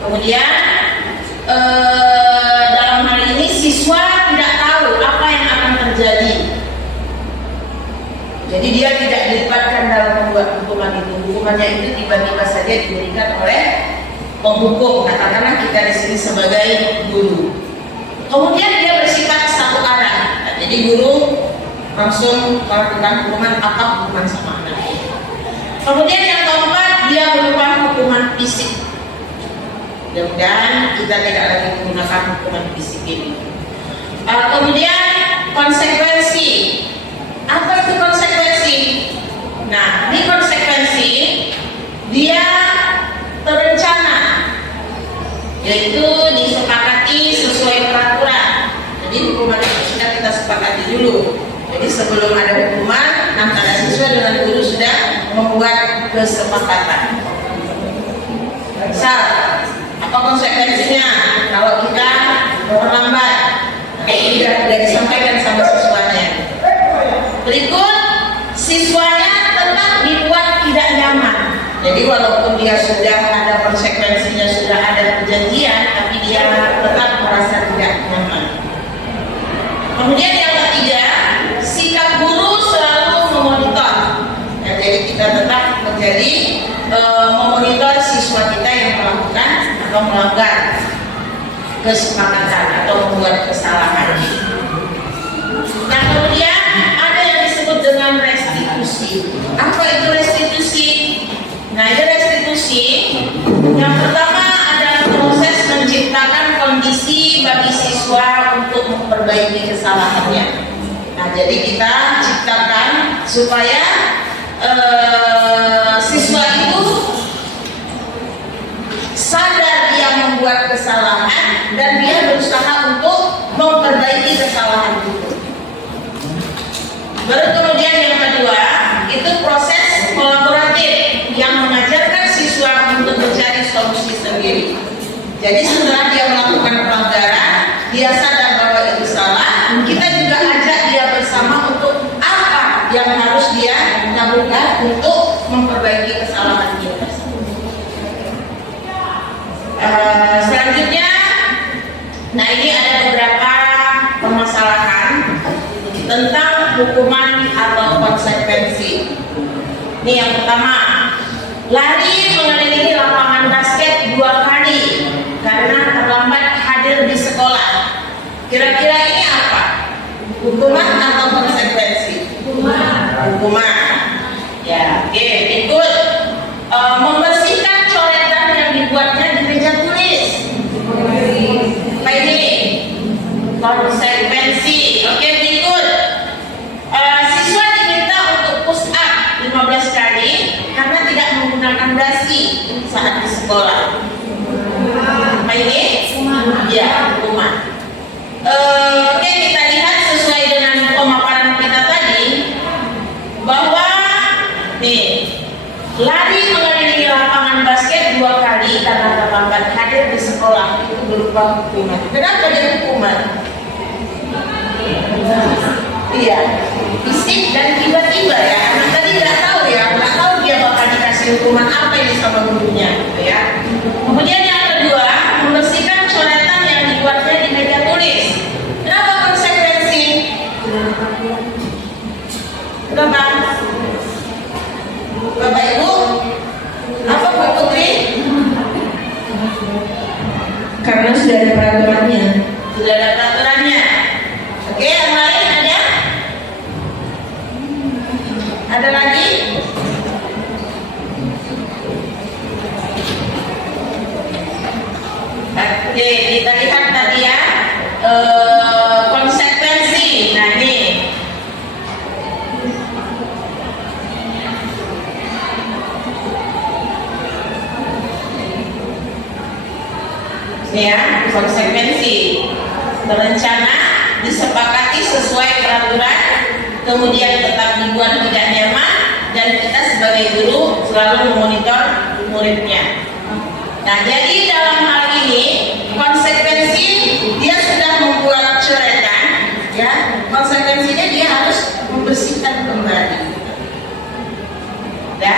Kemudian dalam hal ini siswa tidak tahu apa yang akan terjadi. Jadi dia tidak dilibatkan dalam membuat hukuman itu. Hukumannya itu tiba-tiba saja diberikan oleh penghukum. Katakanlah kita di sini sebagai guru. Kemudian dia bersifat satu arah. Nah, jadi guru langsung melakukan hukuman apa hukuman sama anak. Kemudian yang keempat, dia berupa hukuman fisik. Mudah-mudahan kita tidak lagi menggunakan hukuman fisik ini. Kemudian konsekuensi. Apa itu konsekuensi? Nah, di konsekuensi dia terencana, yaitu disepakati sesuai peraturan. Jadi hukuman itu sudah kita sepakati dulu. Jadi sebelum ada hukuman, antara siswa dengan guru sudah membuat kesepakatan. Misal, apa konsekuensinya kalau kita terlambat? Tidak disampaikan sama siswanya. Berikut, siswanya tetap dibuat tidak nyaman. Jadi walaupun dia sudah ada konsekuensinya, sudah ada perjanjian, tapi dia tetap merasa tidak nyaman. Kemudian yang ketiga, sikap guru selalu memonitor. Ya, jadi kita tetap menjadi memonitor siswa kita yang melakukan atau melanggar kesepakatan atau membuat kesalahan. Nah, kemudian ada yang disebut dengan restitusi. Apa itu restitusi? Nah, itu restitusi yang pertama adalah proses menciptakan kondisi bagi siswa untuk memperbaiki kesalahannya. Nah, jadi kita ciptakan supaya siswa itu sadar dia membuat kesalahan dan dia berusaha untuk memperbaiki kesalahan itu. Baru kemudian yang kedua, itu proses kolaboratif yang mengajarkan siswa untuk mencari solusi sendiri. Jadi setelah dia melakukan pelanggaran, dia sadar bahwa itu salah, kita juga ajak dia bersama untuk apa yang harus dia lakukan untuk memperbaiki kesalahan dia tersebut. Selanjutnya, nah ini ada beberapa permasalahan tentang hukuman atau konsekuensi. Ini yang pertama, lari mengelilingi lapangan basket 2 kali karena terlambat hadir di sekolah. Kira-kira ini apa? Hukuman atau konsekuensi? Hukuman. Ya, oke, ikut membersihkan coretan yang dibuatnya di meja tulis. Apa ini? Konsekuensi. Oke, berikut. Siswa diminta untuk push up 15 kali karena tidak menggunakan dasi saat di sekolah. Apa ini? Ya, hukuman. Oke, kita lihat sesuai dengan pemaparan kita tadi bahwa nih lari mengelilingi lapangan basket 2 kali karena terlambat hadir di sekolah itu berupa hukuman. Kenapa dia hukuman? Iya, fisik dan tiba-tiba ya. Anak tadi nggak tahu dia bakal dikasih hukuman apa ini sama gurunya, gitu ya. Kemudian yang kedua, membersihkan coretan yang dibuatnya di meja tulis. Kenapa konsekuensi? Kenapa? Bapak Ibu, apa Bu Putri? Karena sudah ada peraturannya. Sudah ada peraturannya. Oke, yang lain ada? Ada lagi? Oke, kita lihat tadi ya konsekuensi. Nah ini ya, konsekuensi berencana, disepakati sesuai peraturan, kemudian tetap dibuat tidak nyaman, dan kita sebagai guru selalu memonitor muridnya. Nah, jadi dalam hal ini konsekuensi dia sudah membuat coretan, ya, konsekuensinya dia harus membersihkan kembali. Ya.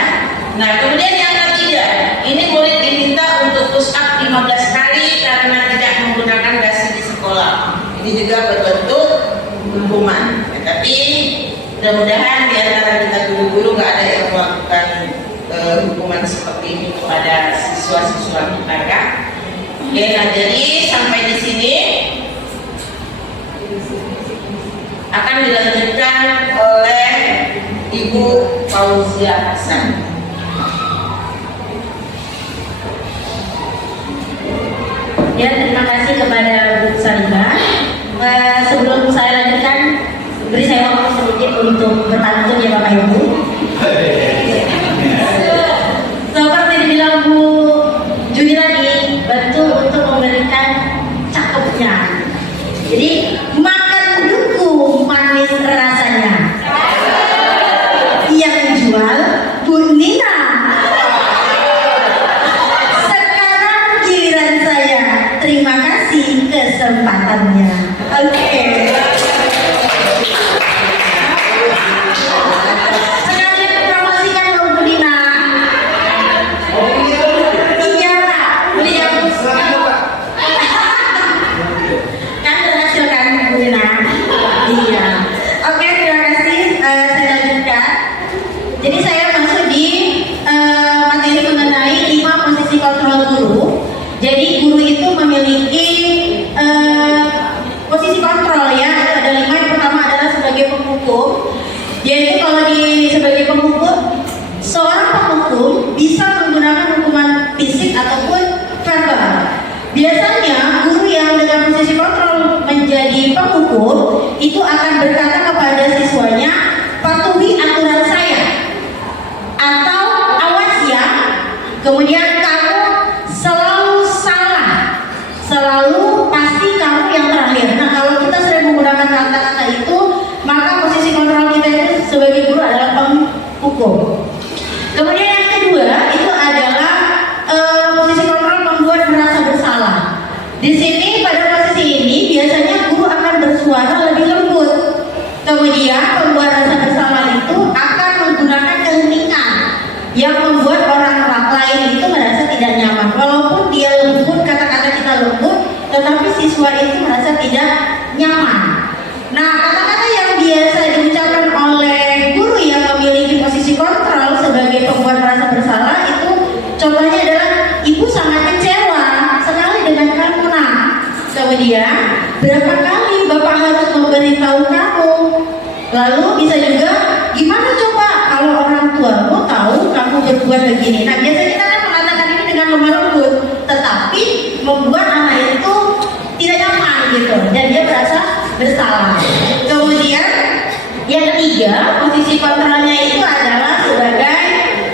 Nah, kemudian yang ketiga, ini murid diminta untuk push up 15 kali karena tidak menggunakan dasi di sekolah. Ini juga berbentuk hukuman. Ya, tapi mudah-mudahan di antara kita guru-guru nggak ada yang melakukan hukuman seperti ini kepada siswa-siswa kita, ya. Oke, nah jadi sampai di sini akan dilanjutkan oleh Ibu Fauzia Hasan. Ya, terima kasih kepada Bu Salima. Sebelum saya lanjutkan, beri saya waktu sedikit untuk berpantun ya Bapak Ibu. Seperti dibilang Bu Juni tadi, betul untuk memberikan cakepnya. Jadi makan duku manis rasanya. Yang jual Bu Nina. Terima kasih kesempatannya. Oke. Sekalian promosikan dong Bu Dina. Iya Pak, beliau kan berhasil kan Bu Dina. Iya. Oke, terima kasih. Saya lanjutkan. Jadi saya masuk di materi mengenai 5 posisi kontrol guru. Jadi guru itu memiliki posisi kontrol, ya. Ada 5. Yang pertama adalah sebagai penghukum. Yaitu kalau sebagai penghukum, seorang penghukum bisa menggunakan hukuman fisik ataupun verbal. Biasanya guru yang dengan posisi kontrol menjadi penghukum itu akan berkata kepada siswanya, patuhi aturan saya, atau awas ya. Kemudian selalu pasti kamu yang terakhir. Nah, kalau kita sering menggunakan kata-kata itu, maka posisi kontrol kita itu sebagai guru adalah penghukum. Kemudian yang kedua itu adalah posisi kontrol membuat merasa bersalah. Di sini pada posisi ini biasanya guru akan bersuara lebih lembut. Kemudian membuat rasa bersalah itu akan menggunakan keheningan yang membuat orang lain itu merasa tidak nyaman. Walaupun dia lembut, kata-kata kita lembut, tetapi siswa itu merasa tidak nyaman. Nah, kata-kata yang biasa diucapkan oleh guru yang memiliki posisi kontrol sebagai pembuat merasa bersalah itu contohnya adalah, ibu sangat kecewa sekali dengan kamu nak. Kemudian, berapa kali bapak harus memberitahu kamu? Lalu bisa juga, gimana coba kalau orang tua berbuat begini. Nah biasanya kita kan mengatakan ini dengan lemah lembut, tetapi membuat anak itu tidak nyaman gitu dan dia merasa bersalah. Kemudian yang ketiga, posisi kontrolnya itu adalah sebagai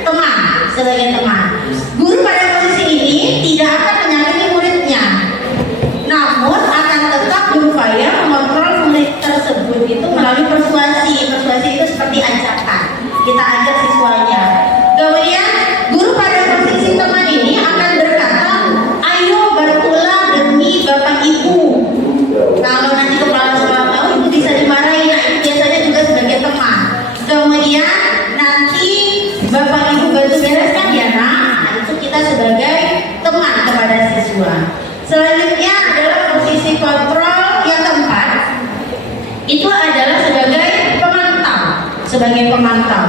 teman, sebagai teman. Guru pada posisi ini tidak akan menyakiti muridnya, namun akan tetap berupaya mengontrol murid tersebut itu melalui persuasi. Persuasi itu seperti ajakan, kita ajak siswanya. Kemudian guru pada posisi teman ini akan berkata, ayo bantulah demi bapak ibu. Kalau nanti kepala sekolah tahu, ibu bisa dimarahin. Nah itu biasanya juga sebagai teman. Kemudian nanti bapak ibu bantu bereskan ya nak. Nah, itu kita sebagai teman kepada siswa. Selanjutnya adalah posisi kontrol yang keempat. Itu adalah sebagai pemantau. Sebagai pemantau.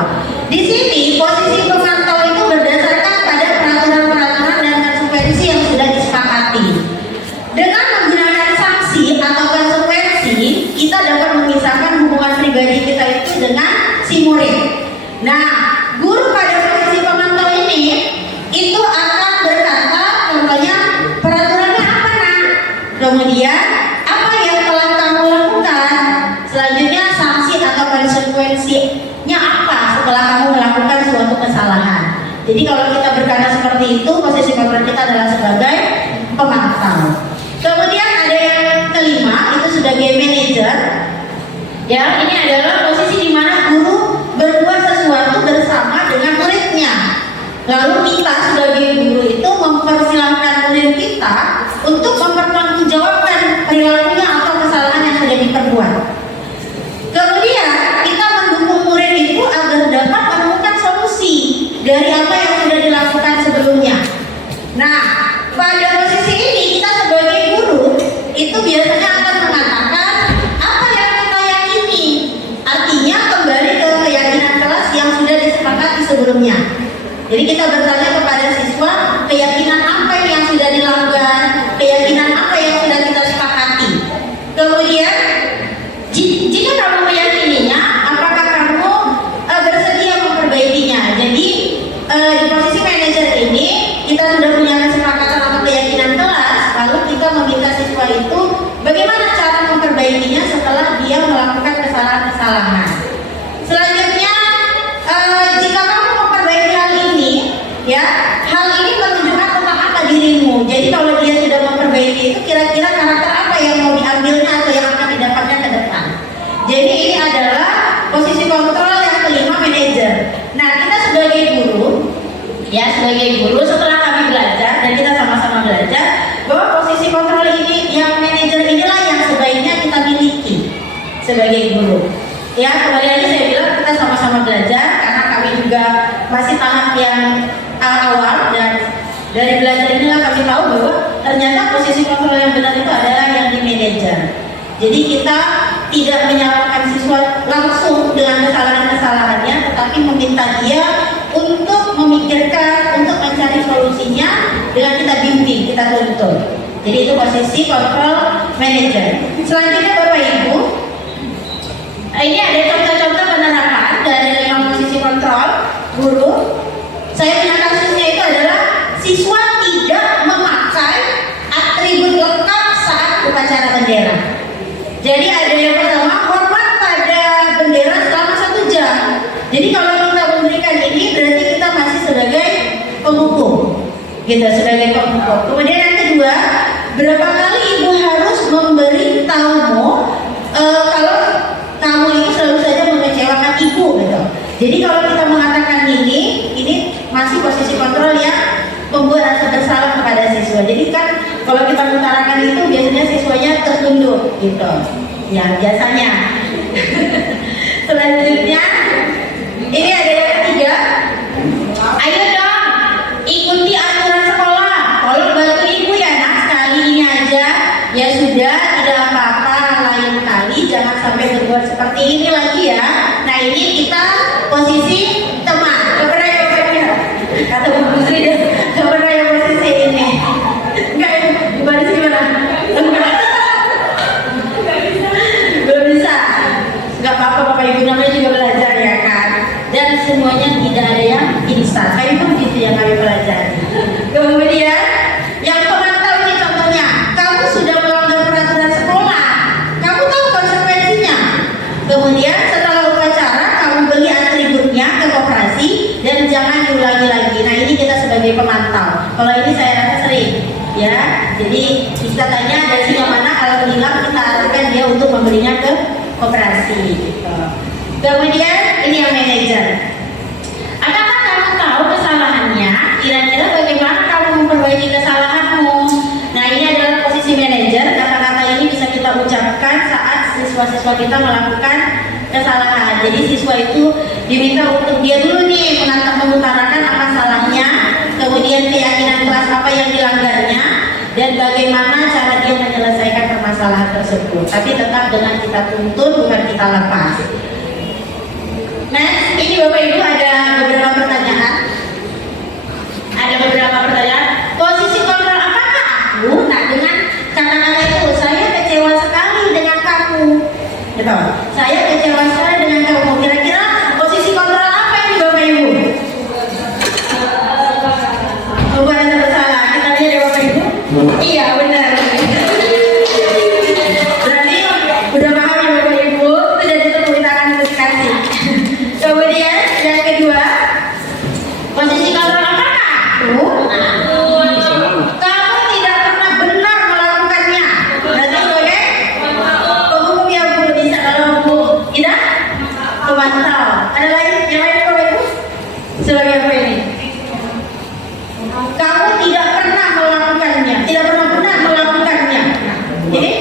Di sini posisi pemantau itu berdasarkan pada peraturan-peraturan dan konsekuensi yang sudah disepakati. Dengan menggunakan sanksi atau konsekuensi, kita dapat memisahkan hubungan pribadi kita itu dengan si murid. Nah, guru pada posisi pemantau ini itu akan berkata, contohnya peraturannya apa nak? Kemudian apa yang telah kamu lakukan? Selanjutnya sanksi atau konsekuensinya apa setelah kamu melakukan suatu kesalahan. Jadi kalau kita berkata seperti itu, posisi kontrol kita adalah sebagai pemantau. Kemudian ada yang kelima, itu sebagai manajer. Ya, ini adalah posisi di mana guru berbuat sesuatu bersama dengan muridnya. Lalu kita sebagai guru itu mempersilahkan murid kita untuk mempertanggungjawabkan perilakunya atau kesalahan yang sudah diperbuat. Kemudian kita mendukung murid itu agar dapat menemukan solusi dari apa yang sudah dilakukan sebelumnya. Nah, pada posisi ini kita sebagai guru itu biasanya akan mengatakan apa yang kita yakini. Artinya kembali ke keyakinan kelas yang sudah disepakati sebelumnya. Jadi kita bertanya kepada siswa, keyakinan apa yang sudah dilanggar, keyakinan apa yang sudah kita sepakati. Kemudian jika kamu meyakininya, apakah kamu bersedia memperbaikinya? Jadi di posisi manajer ini kita sudah punya kesepakatan atau keyakinan kelas, lalu kita meminta siswa itu bagaimana cara memperbaikinya setelah dia melakukan kesalahan-kesalahan. Selanjutnya, jika kamu memperbaiki hal ini, ya hal ini menunjukkan tentang apa dirimu. Jadi kalau dia sudah memperbaiki itu, kira-kira karakter apa yang mau diambilnya atau yang akan didapatnya ke depan. Jadi ini adalah posisi kontrol yang kelima, manajer. Nah kita sebagai guru, ya sebagai guru setelah kami belajar dan kita sama-sama belajar bahwa posisi kontrol ini, yang manajer inilah yang sebaiknya kita miliki sebagai guru. Ya kembali lagi saya bilang kita sama-sama belajar karena kami juga masih tahap yang awal, dan dari belajar inilah kami tahu bahwa ternyata posisi kontrol yang benar itu adalah yang di manajer. Jadi kita tidak menyalahkan siswa langsung dengan kesalahan-kesalahannya, tetapi meminta dia untuk memikirkan, untuk mencari solusinya dengan kita bimbing, kita tuntun. Jadi itu posisi kontrol manajer. Selanjutnya Bapak Ibu, ini ada contoh-contoh penerapan dari 5 posisi kontrol guru. Saya punya kasusnya itu adalah siswa tidak memakai atribut lengkap saat upacara bendera. Jadi ada yang pertama, hormat pada bendera selama 1 jam. Jadi kalau kita memberikan ini berarti kita masih sebagai pemukul, gitu, sebagai pemukul. Kemudian yang kedua, berapa kali ibu harus memberitahumu kalau kamu itu selalu saja mengecewakan ibu, gitu. Jadi kalau kita mengatakan ini masih posisi kontrol yang membuat rasa bersalah kepada siswa. Jadi kan kalau kita mengutarakan itu biasanya siswanya tertunduk, gitu. Ya biasanya. Selanjutnya, ini ada yang ketiga. Ayo dong, ikuti aturan sekolah. Tolong bantu ibu ya nak, sekali ini aja. Ya sudah, tidak apa-apa. Lain kali jangan sampai berbuat seperti ini lagi ya. Nah ini kita posisi teman. Kepada yang berbeda, kata Bu Busri deh. Kepada yang posisi ini. Enggak, gimana sih gimana? Belum bisa. Enggak apa-apa, Bapak Ibu namanya juga belajar ya. semuanya tidak ada yang instan. Kayak itu begitu yang kami pelajari. Kemudian yang pemantau ini contohnya, kamu sudah melanggar peraturan sekolah, kamu tahu konsekuensinya. Kemudian setelah upacara kamu beli atributnya ke koperasi dan jangan diulangi lagi. Nah ini kita sebagai pemantau. Kalau ini saya rasa sering, ya. Jadi kita tanya dari sini mana, kalau hilang kita arahkan dia untuk membelinya ke koperasi. Gitu. Kemudian ini yang manajer. Apakah kamu tahu kesalahannya? Kira-kira bagaimana kamu memperbaiki kesalahanmu? Nah ini adalah posisi manajer. Kata-kata ini bisa kita ucapkan saat siswa-siswa kita melakukan kesalahan. Jadi siswa itu diminta untuk dia dulu nih mengutarakan apa salahnya, kemudian keyakinan kelas apa yang dilanggarnya, dan bagaimana cara dia menyelesaikan permasalahan tersebut. Tapi tetap dengan kita tuntun, bukan kita lepas. Nah, ini Bapak Ibu ada beberapa pertanyaan. Ada beberapa pertanyaan. Posisi kontrol apakah aku? Nah, dengan kata-kata itu saya kecewa sekali dengan kamu. Gitu. Saya kecewa sekali dengan kamu. Kira-kira posisi kontrol apa ini Bapak Ibu? Coba ada bersalah. Kita lihat ya Bapak Ibu. Iya benar. Berarti udah paham ya Bapak Ibu. Itu jadi tepuk tangan untuk kasih. Kemudian yang kedua, posisi kontrol apakah aku? Kamu tidak pernah benar melakukannya. Berarti sebagai penghukum ya Bu, bisa kalau Bu tidak pemantau. Ada lain yang lain Bapak Ibu? Sebagai apa ini? Kamu tidak pernah melakukannya, tidak pernah benar melakukannya. Ini?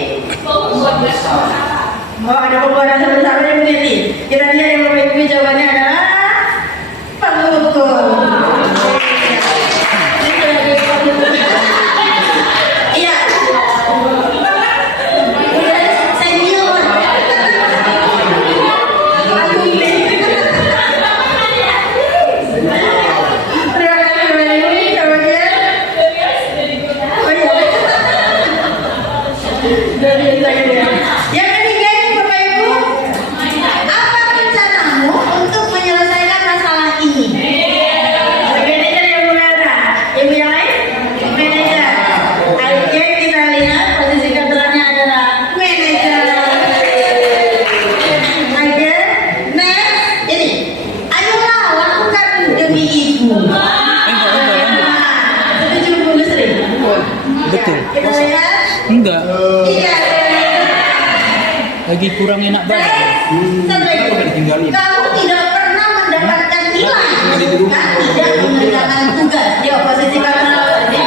Oh ada pembuatan bersama yang menjadi. Kira-kira yang Bapak Ibu jawabannya adalah penghukum. Iya. Senior. Terima kasih Bapak Ibu. Kemudian, oh iya. Dari yang ketiga ini Bapak Ibu, apa rencanamu untuk menyelesaikan masalah ini? Manajer yang berada, ibu yang lain, manajer. Oke, kita lihat posisi kontrolnya adalah manajer. Oke, next ini, ayolah lakukan demi ibu. Setuju Bu Gusri? Betul. Kita lihat. Enggak, Iya. lagi kurang enak banget. Kamu tidak pernah mendapatkan nilai bukan tidak mengerjakan tugas. Yuk posisi kamu tadi.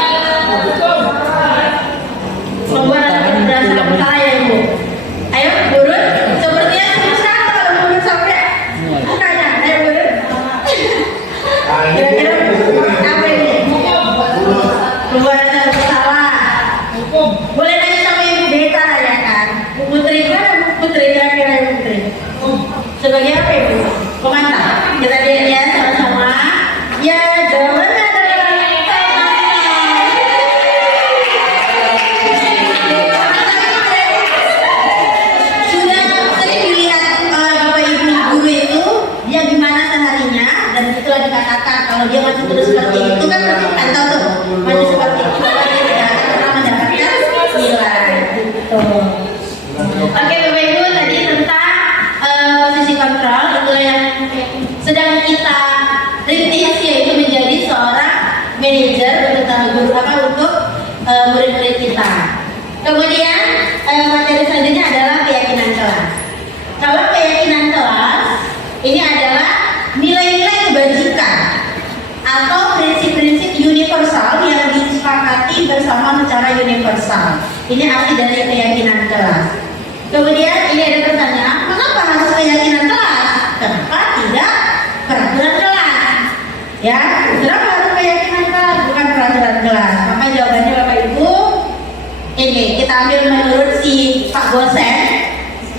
Membuat berdasarkan saya Ibu. Ayo burun. Sepertinya susah kalau burun sampai mukanya. Ayo burun. Kira-kira apa ini? Pembuatan bersalah. Boleh nanya sama Ibu Beta ya kan? Bu Putri mana Bu Putri? Kira-kira Ibu Putri sebagai apa Ibu? Pemantau. Kita lihat ya sama-sama. Ya jawabannya adalah sudah sering dilihat Bapak Ibu guru itu dia gimana seharinya, dan itulah dikatakan kalau dia masih terus seperti itu kan berarti pantau tuh masih seperti itu dia tidak akan pernah mendapatkan nilai gitu. Oke Bapak Ibu, tadi tentang posisi kontrol itulah yang sedang kita rintis, yaitu menjadi seorang manajer untuk murid-murid kita. Kemudian materi selanjutnya adalah keyakinan kelas. Kalau keyakinan kelas ini adalah nilai-nilai kebajikan atau prinsip-prinsip universal yang disepakati bersama secara universal. Ini arti dari keyakinan kelas. Kemudian ini ada pertanyaan, mengapa harus keyakinan kelas? Kenapa tidak peraturan kelas? Ya, kenapa harus keyakinan kelas bukan peraturan kelas? Maka jawabannya Bapak Ibu, ini kita ambil menurut si Pak Gosen,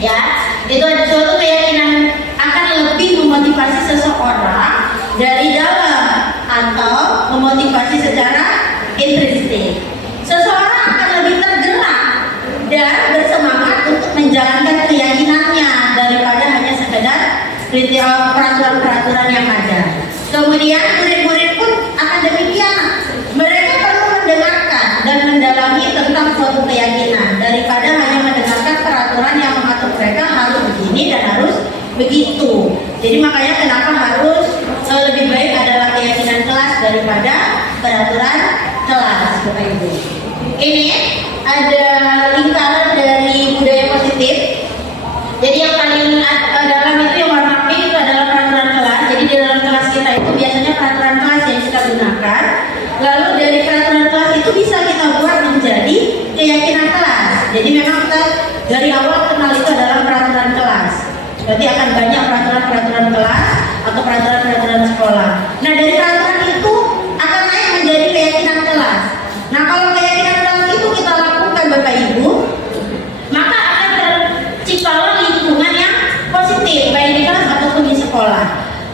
ya, itu ada suatu keyakinan akan lebih memotivasi seseorang dari dalam atau memotivasi secara intrinsik. Seseorang akan lebih tergerak dan bersemangat untuk menjalankan keyakinannya daripada hanya sekedar peraturan-peraturan yang ada. Kemudian murid-murid pun akan demikian. Mereka perlu mendengarkan dan mendalami tentang suatu keyakinan daripada hanya mendengarkan peraturan yang mengatur mereka harus begini dan harus begitu. Jadi makanya kenapa harus lebih baik adalah keyakinan kelas daripada peraturan kelas, Bapak Ibu. Ini ada lingkaran dari budaya positif. Jadi yang paling dalam itu yang warna pink itu adalah peraturan kelas. Jadi di dalam kelas kita itu biasanya peraturan kelas yang kita gunakan. Lalu dari peraturan kelas itu bisa kita buat menjadi keyakinan kelas. Jadi memang kita dari awal kenal itu adalah peraturan kelas. Berarti akan banyak peraturan-peraturan kelas atau peraturan-peraturan sekolah. Nah dari peraturan itu akan naik menjadi keyakinan kelas. Nah kalau keyakinan kelas itu kita lakukan Bapak Ibu, maka akan terciptalah lingkungan yang positif baik di kelas ataupun di sekolah.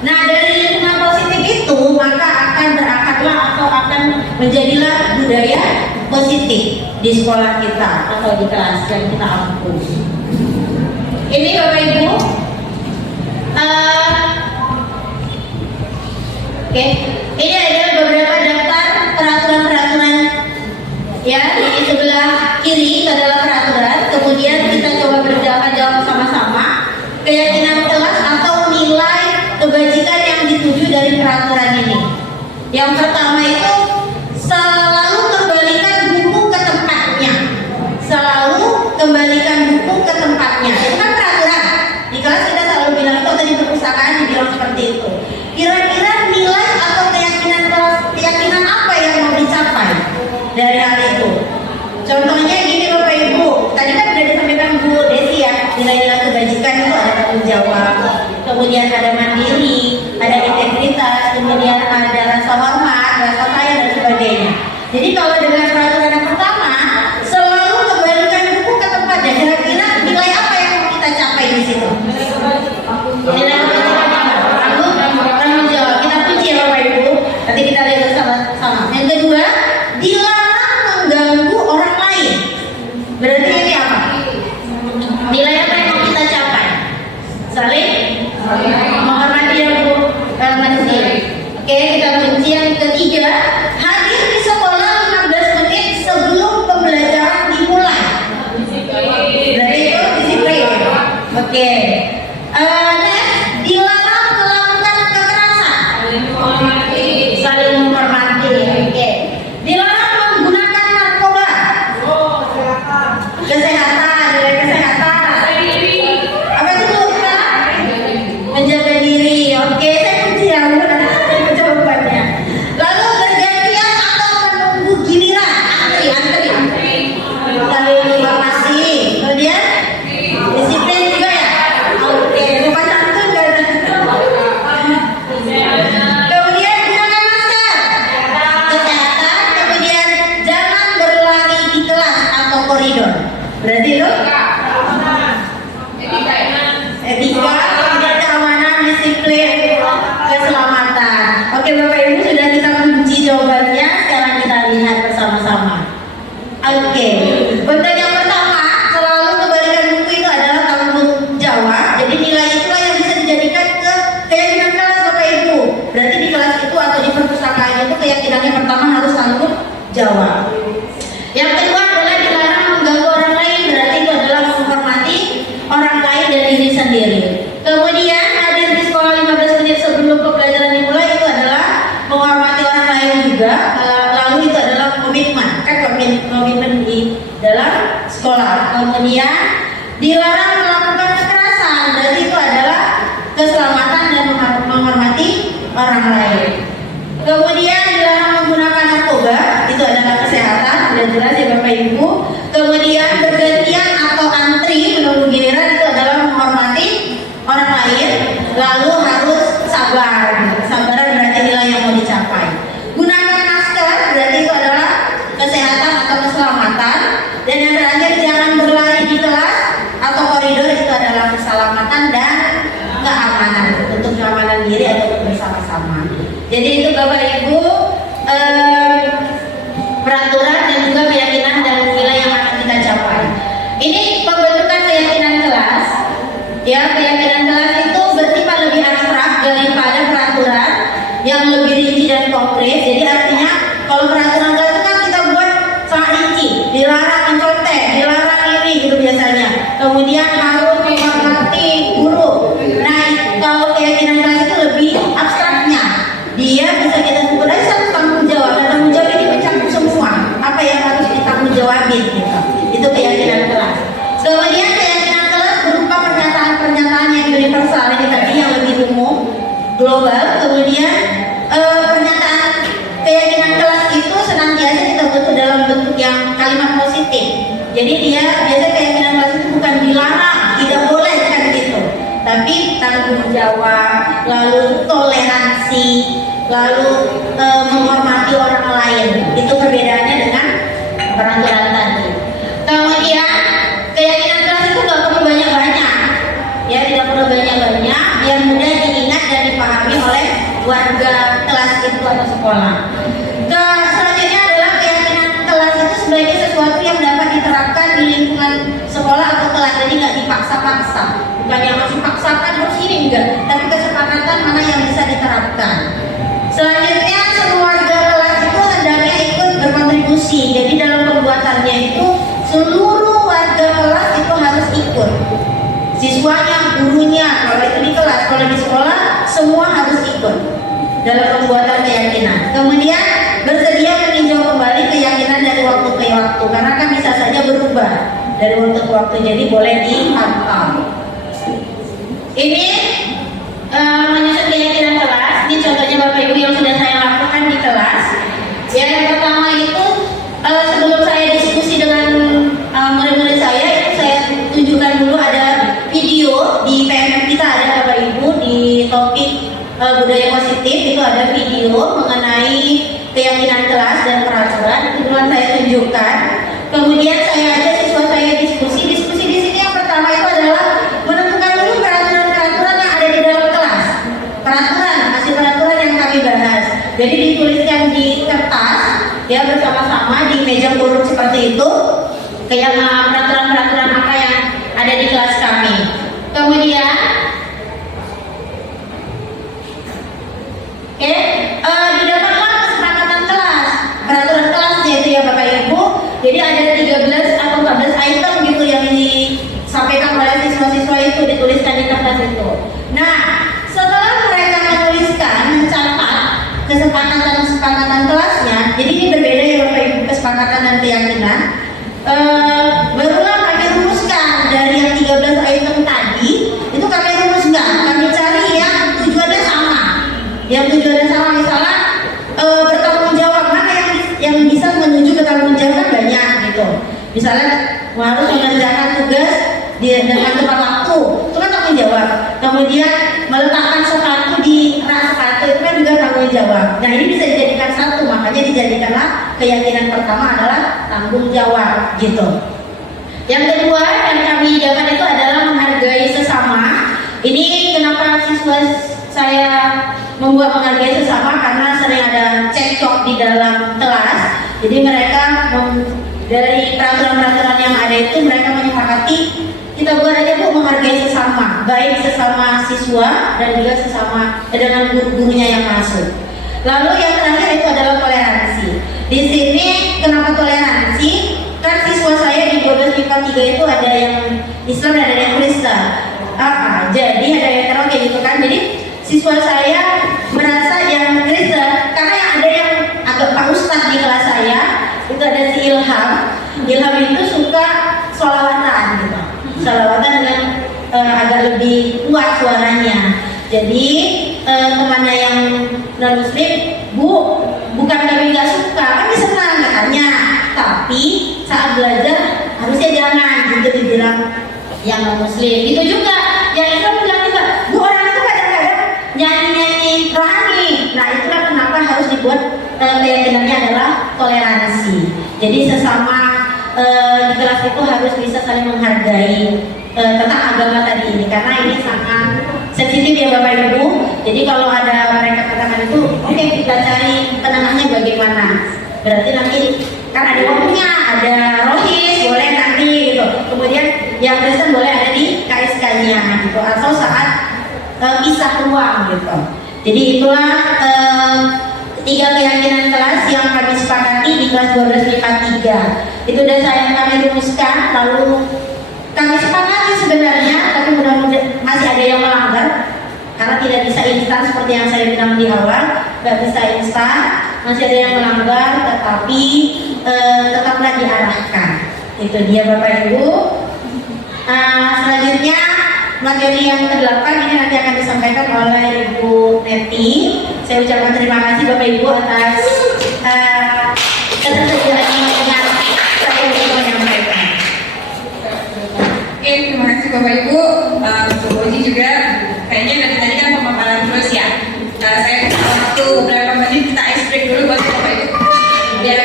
Nah dari lingkungan positif itu maka akan berakarlah atau akan menjadilah budaya positif di sekolah kita atau di kelas yang kita ampuh. Ini Bapak Ibu, oke, ini adalah beberapa daftar peraturan-peraturan ya di sebelah kiri itu adalah peraturan. Kemudian kita coba jawab sama-sama keyakinan kelas atau nilai kebajikan yang dituju dari peraturan ini. Yang pertama itu selalu kembalikan buku ke tempatnya. Selalu kembalikan buku ke tempatnya. Itu kan peraturan. Di kelas kita selalu bilang itu atau di perpustakaan dibilang seperti itu. Kira-kira nilai atau keyakinan apa yang mau dicapai dari hal itu? Contohnya gini Bapak Ibu, tadi kan sudah disampaikan Bu Desi ya, nilai-nilai kebajikan itu ada tanggung jawab, kemudian ada mandiri, ada integritas, kemudian ada rasa hormat, rasa sayang dan sebagainya. Jadi kalau dengan peraturan yang pertama, selalu kembalikan buku ke tempatnya. Kira-kira nilai apa yang mau kita capai di situ? Nilai tanggung jawab. Kita puji ya Bapak Ibu. Nanti kita lihat bersama-sama. Yang kedua, dilarang mengganggu orang lain. Berarti ini apa? Nilai apa yang mau kita capai? Saling menghormati ya Bu manusia. Oke, kita kunci. Yang ketiga, hadir di sekolah 15 menit sebelum pembelajaran dimulai. Berarti itu disiplin. Oke. Next, dilarang melakukan kekerasan. Saling menghormati. Oke. Dilarang menggunakan narkoba. Kesehatan, nilai kesehatan. Apa itu Bu? Menjaga diri. Oke, saya kunci ya Bu. Nanti jawabannya. Lalu bergantian atau menunggu giliran. Antri. Saling menghormati. Kemudian disiplin juga ya. Oke, lupa santun kan? Kemudian gunakan masker. Kesehatan. Kemudian jangan berlari di kelas atau koridor. Berarti itu etika, kemudian keamanan, disiplin, keselamatan. Oke Bapak Ibu, sudah kita kunci jawabannya. Sekarang kita lihat bersama-sama. Oke, untuk yang pertama, selalu kembalikan buku itu adalah tanggung jawab. Jadi nilai itulah yang bisa dijadikan ke keyakinan kelas Bapak Ibu. Berarti di kelas itu atau di perpustakaan itu keyakinannya pertama harus tanggung jawab. Yang kedua adalah dilarang mengganggu orang lain. Berarti itu adalah menghormati orang lain dan diri sendiri. Kemudian hadir di sekolah 15 menit sebelum pembelajaran dimulai itu adalah menghormati orang lain juga. Lalu itu adalah komitmen, kan komitmen di dalam sekolah. Kemudian dilarang melakukan kekerasan. Berarti itu adalah keselamatan dan menghormati orang lain. Kemudian dilarang menggunakan narkoba. Itu adalah kesehatan. Sudah jelas ya Bapak Ibu. Kemudian bergantian atau antri menunggu giliran itu adalah menghormati orang lain. Lalu harus sabar. Sabaran berarti nilai yang mau dicapai. Gunakan masker berarti itu adalah kesehatan atau keselamatan. Dan yang terakhir jangan berlari di kelas atau koridor, itu adalah keselamatan dan keamanan untuk keamanan diri atau bersama-sama. Jadi itu Bapak Ibu peraturan dan juga keyakinan dan nilai yang akan kita capai. Ini pembentukan keyakinan kelas. Ya, keyakinan kelas itu bersifat lebih abstrak daripada peraturan. yang lebih rinci dan konkret. Jadi artinya kalau peraturan kelas itu kan kita buat sangat rinci, dilarang mencontek, dilarang ini gitu biasanya. Kemudian harus menghormati guru. Nah, kalau keyakinan kelas itu lebih abstraknya. Dia bisa kita sebut aja satu tanggung jawab. Dan tanggung jawab ini mencakup semua apa yang harus ditanggung jawabin gitu. Itu keyakinan kelas. Kemudian keyakinan kelas berupa pernyataan-pernyataan yang universal ini tadi yang lebih umum, global. Kemudian pernyataan keyakinan kelas itu senantiasa kita bentuk dalam bentuk yang kalimat positif. Jadi dia biasa keyakinan kelas itu bukan dilarang, tidak boleh kan gitu, tapi tanggung jawab, lalu toleransi, lalu menghormati orang lain. Itu perbedaannya dengan peraturan tadi. Kemudian keyakinan kelas itu nggak perlu banyak-banyak, ya tidak perlu banyak-banyak, biar mudah diingat dan dipahami oleh warga kelas itu atau sekolah. Selanjutnya adalah keyakinan kelas itu sebagai sesuatu yang dapat diterapkan di lingkungan sekolah atau kelas, jadi nggak dipaksa-paksa, bukan yang harus dipaksakan harus ini enggak, tapi kesepakatan mana yang bisa diterapkan. Selanjutnya semua warga kelas itu hendaknya ikut berkontribusi, jadi dalam pembuatannya itu seluruh warga kelas itu harus ikut, siswanya, gurunya, kalau itu di kelas, kalau di sekolah semua harus ikut dalam pembuatan keyakinan. Kemudian bersedia meninjau kembali keyakinan dari waktu ke waktu, karena kan bisa saja berubah dari waktu ke waktu, jadi boleh dipantau. Ini menyusun keyakinan kelas. Ini contohnya Bapak Ibu yang sudah saya lakukan di kelas. Yang pertama itu sebelum saya diskusi dengan murid-murid saya, itu saya tunjukkan dulu ada video di PMM kita, ada Bapak Ibu di topik budaya positif, itu ada video mengenai keyakinan kelas dan peraturan. Itu dulu saya tunjukkan. Kemudian saya ajak siswa saya diskusi di sini. Yang pertama itu adalah menentukan dulu peraturan-peraturan yang ada di dalam kelas. Hasil peraturan yang kami bahas. Jadi dituliskan di kertas, ya bersama-sama di meja kurung seperti itu. Peraturan-peraturan apa yang ada di kelas kami. Kemudian didapatlah kesepakatan kelas, peraturan kelasnya itu ya Bapak Ibu. Jadi ada 13 atau 14 item gitu yang disampaikan oleh siswa-siswa itu, dituliskan di kertas itu. Nah, setelah mereka menuliskan, mencatat kesepakatan kelasnya, jadi ini berbeda ya Bapak Ibu, kesepakatan dan keyakinan. Barulah kami rumuskan dari yang 13 item tadi, itu kami rumuskan, kami cari yang tujuannya sama. Yang tujuannya sama, misalnya bertanggung jawab, mana yang bisa menuju ke tanggung jawab banyak gitu. Misalnya harus mengerjakan tugas dengan tepat waktu, itu kan tanggung jawab. Kemudian meletakkan sepatu di rak sepatu, itu kan juga tanggung jawab. Nah ini bisa dijadikan satu, makanya dijadikanlah keyakinan pertama adalah tanggung jawab gitu. Yang kedua yang kami dapat itu adalah menghargai sesama. Ini kenapa siswa saya membuat menghargai sesama, karena sering ada cekcok di dalam kelas. Jadi mereka dari peraturan-peraturan yang ada itu mereka menyepakati kita buat aja Bu menghargai sesama, baik sesama siswa dan juga sesama dengan guru-gurunya yang masuk. Lalu yang terakhir itu adalah toleransi. Di sini kenapa toleransi? Kan siswa saya di 12 IPA 3 itu ada yang Islam dan ada yang Kristen. Jadi ada yang terang kayak gitu kan. Jadi siswa saya merasa yang Kristen, karena ada yang agak Pak Ustadz di kelas saya, itu ada si Ilham. Ilham itu suka sholawatan gitu, sholawatan dengan agak lebih kuat suaranya. Jadi temannya yang non muslim, Bu, bukan kami nggak suka, kami senang katanya, tapi saat belajar harusnya jangan gitu dibilang yang non muslim. Itu juga yang Islam bilang juga, Bu, orang itu kadang-kadang nyanyi-nyanyi rohani. Nah itulah kenapa harus dibuat keyakinannya adalah toleransi. Jadi sesama di kelas itu harus bisa saling menghargai tentang agama tadi ini, karena ini sangat sensitif ya Bapak Ibu. Jadi kalau ada mereka katakan itu, oke, kita cari penengahnya bagaimana. Berarti nanti kan ada waktunya, ada rohis boleh nanti gitu. Kemudian yang Kristen boleh ada di KSK-nya gitu, atau saat pisah ruang gitu. Jadi itulah 12 IPA 3. Itu dasar yang kami rumuskan, lalu kami sepakati sebenarnya, tapi mudah-mudahan masih ada yang melanggar karena tidak bisa instan seperti yang saya bilang di awal, nggak bisa instan, masih ada yang melanggar, tetapi tetaplah diarahkan. Itu dia Bapak Ibu. Selanjutnya materi yang ke-8 ini nanti akan disampaikan oleh Ibu Neti. Saya ucapkan terima kasih Bapak Ibu atas ketersediaannya dengan saya untuk menyampaikan. Oke, terima kasih Bapak Ibu. Untuk Oji juga, kayaknya dari tadi kan pemaparan terus ya. Saya kasih waktu beberapa menit, kita ice break dulu buat Bapak Ibu. Biar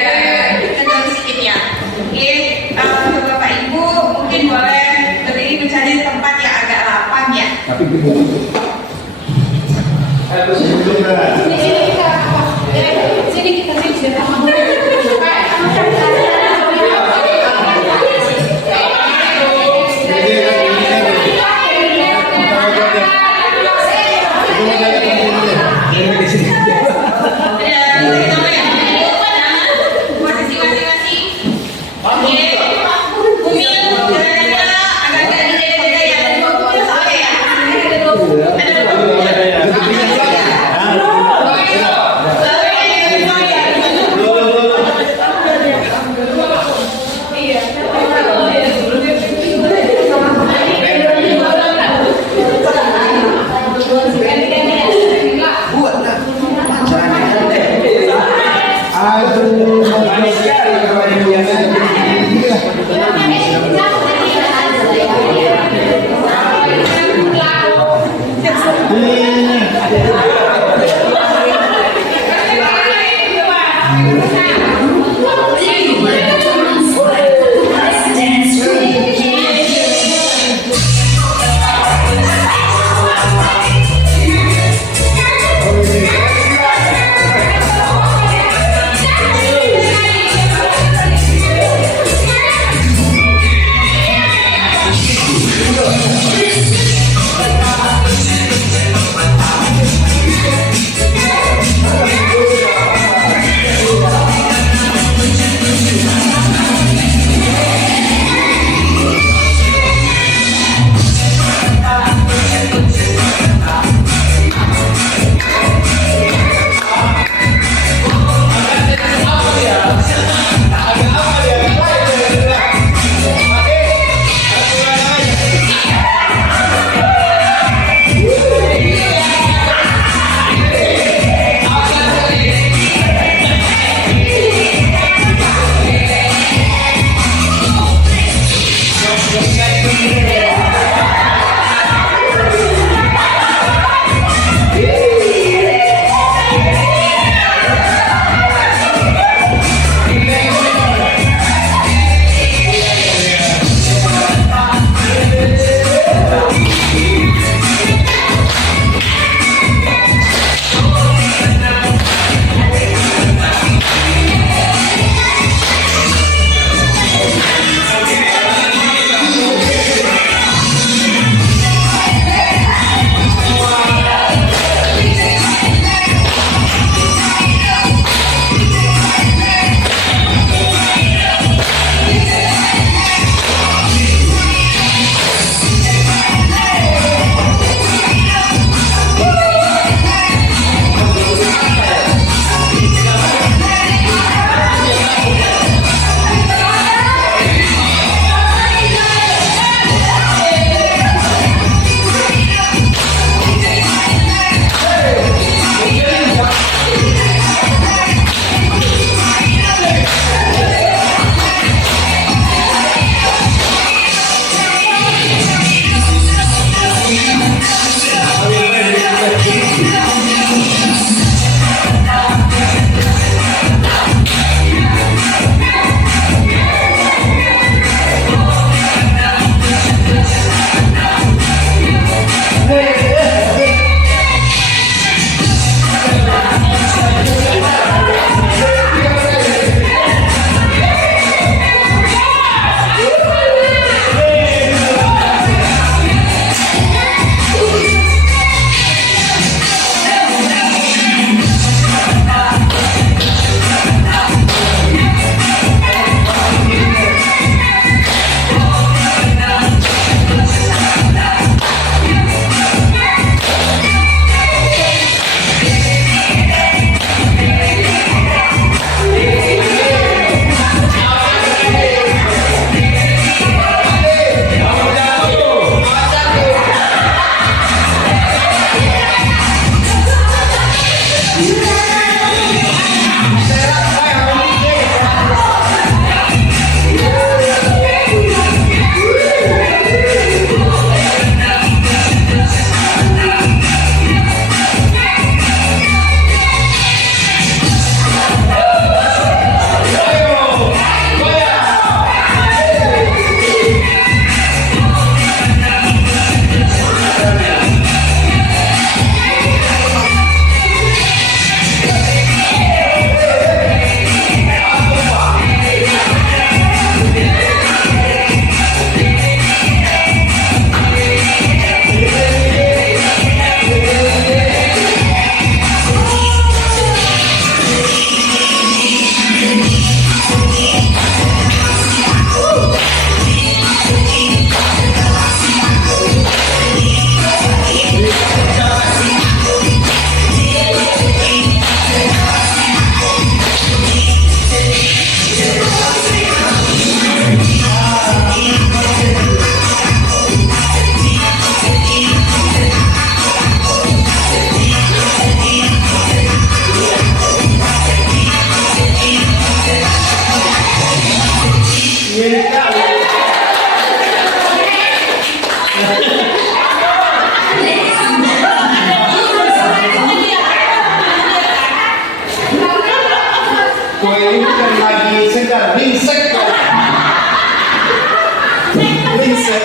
kita tahu sedikit ya. Oke, untuk Bapak Ibu mungkin boleh berdiri mencari tempat yang agak lapang ya. Tapi begini. Posisi masing-masing. Oke. Bumi kira-kira agak-agak di dada-dada ya. Oke ya. Ada Kue ini bukan lagi segar, ringsek. Ringsek.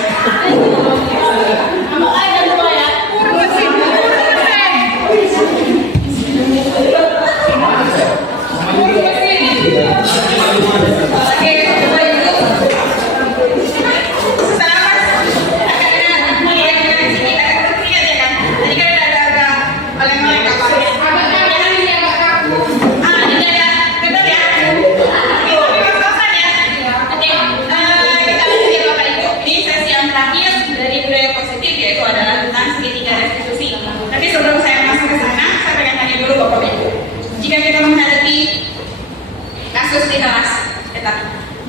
Kasus di kelas,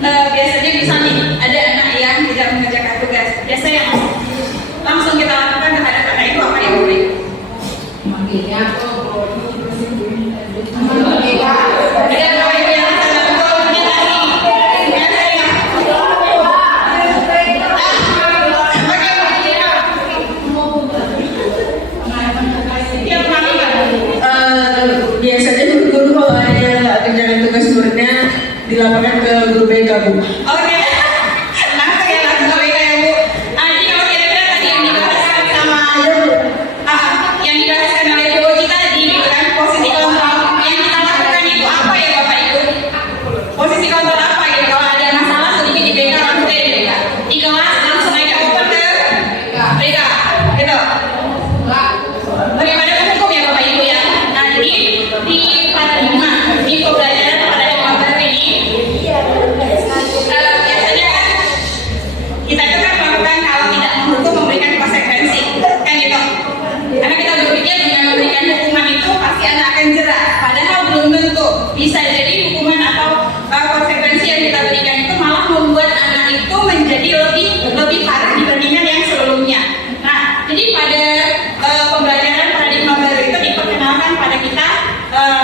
biasanya bisa nih ada anak yang tidak mengerjakan tugas. Biasanya langsung kita lakukan terhadap anak itu apa yang boleh? Biasanya guru kalau ada yang nggak kerjakan tugas muridnya dilaporkan ke guru BK, Bu. Oke, langsung ya langsung ke BK ya Bu. Jadi kalau kira-kira tadi yang dibahaskan sama yang dibahaskan oleh Bu Oji tadi kan posisi kontrol yang kita lakukan itu apa ya Bapak Ibu? Posisi kontrol apa ya? Kalau ada masalah sedikit di BK langsung dari BK. Di kelas langsung aja open ke BK, gitu. Bagaimana hukum ya Bapak Ibu ya? Nah jadi di paradigma di pembelajaran paradigma baru ini biasanya kita itu kan melakukan kalau tidak menghukum memberikan konsekuensi kan gitu, karena kita berpikir dengan memberikan hukuman itu pasti anak akan jerah, padahal belum tentu. Bisa jadi hukuman atau konsekuensi yang kita berikan itu malah membuat anak itu menjadi lebih parah dibandingkan yang sebelumnya. Nah jadi pada pembelajaran paradigma baru itu diperkenalkan pada kita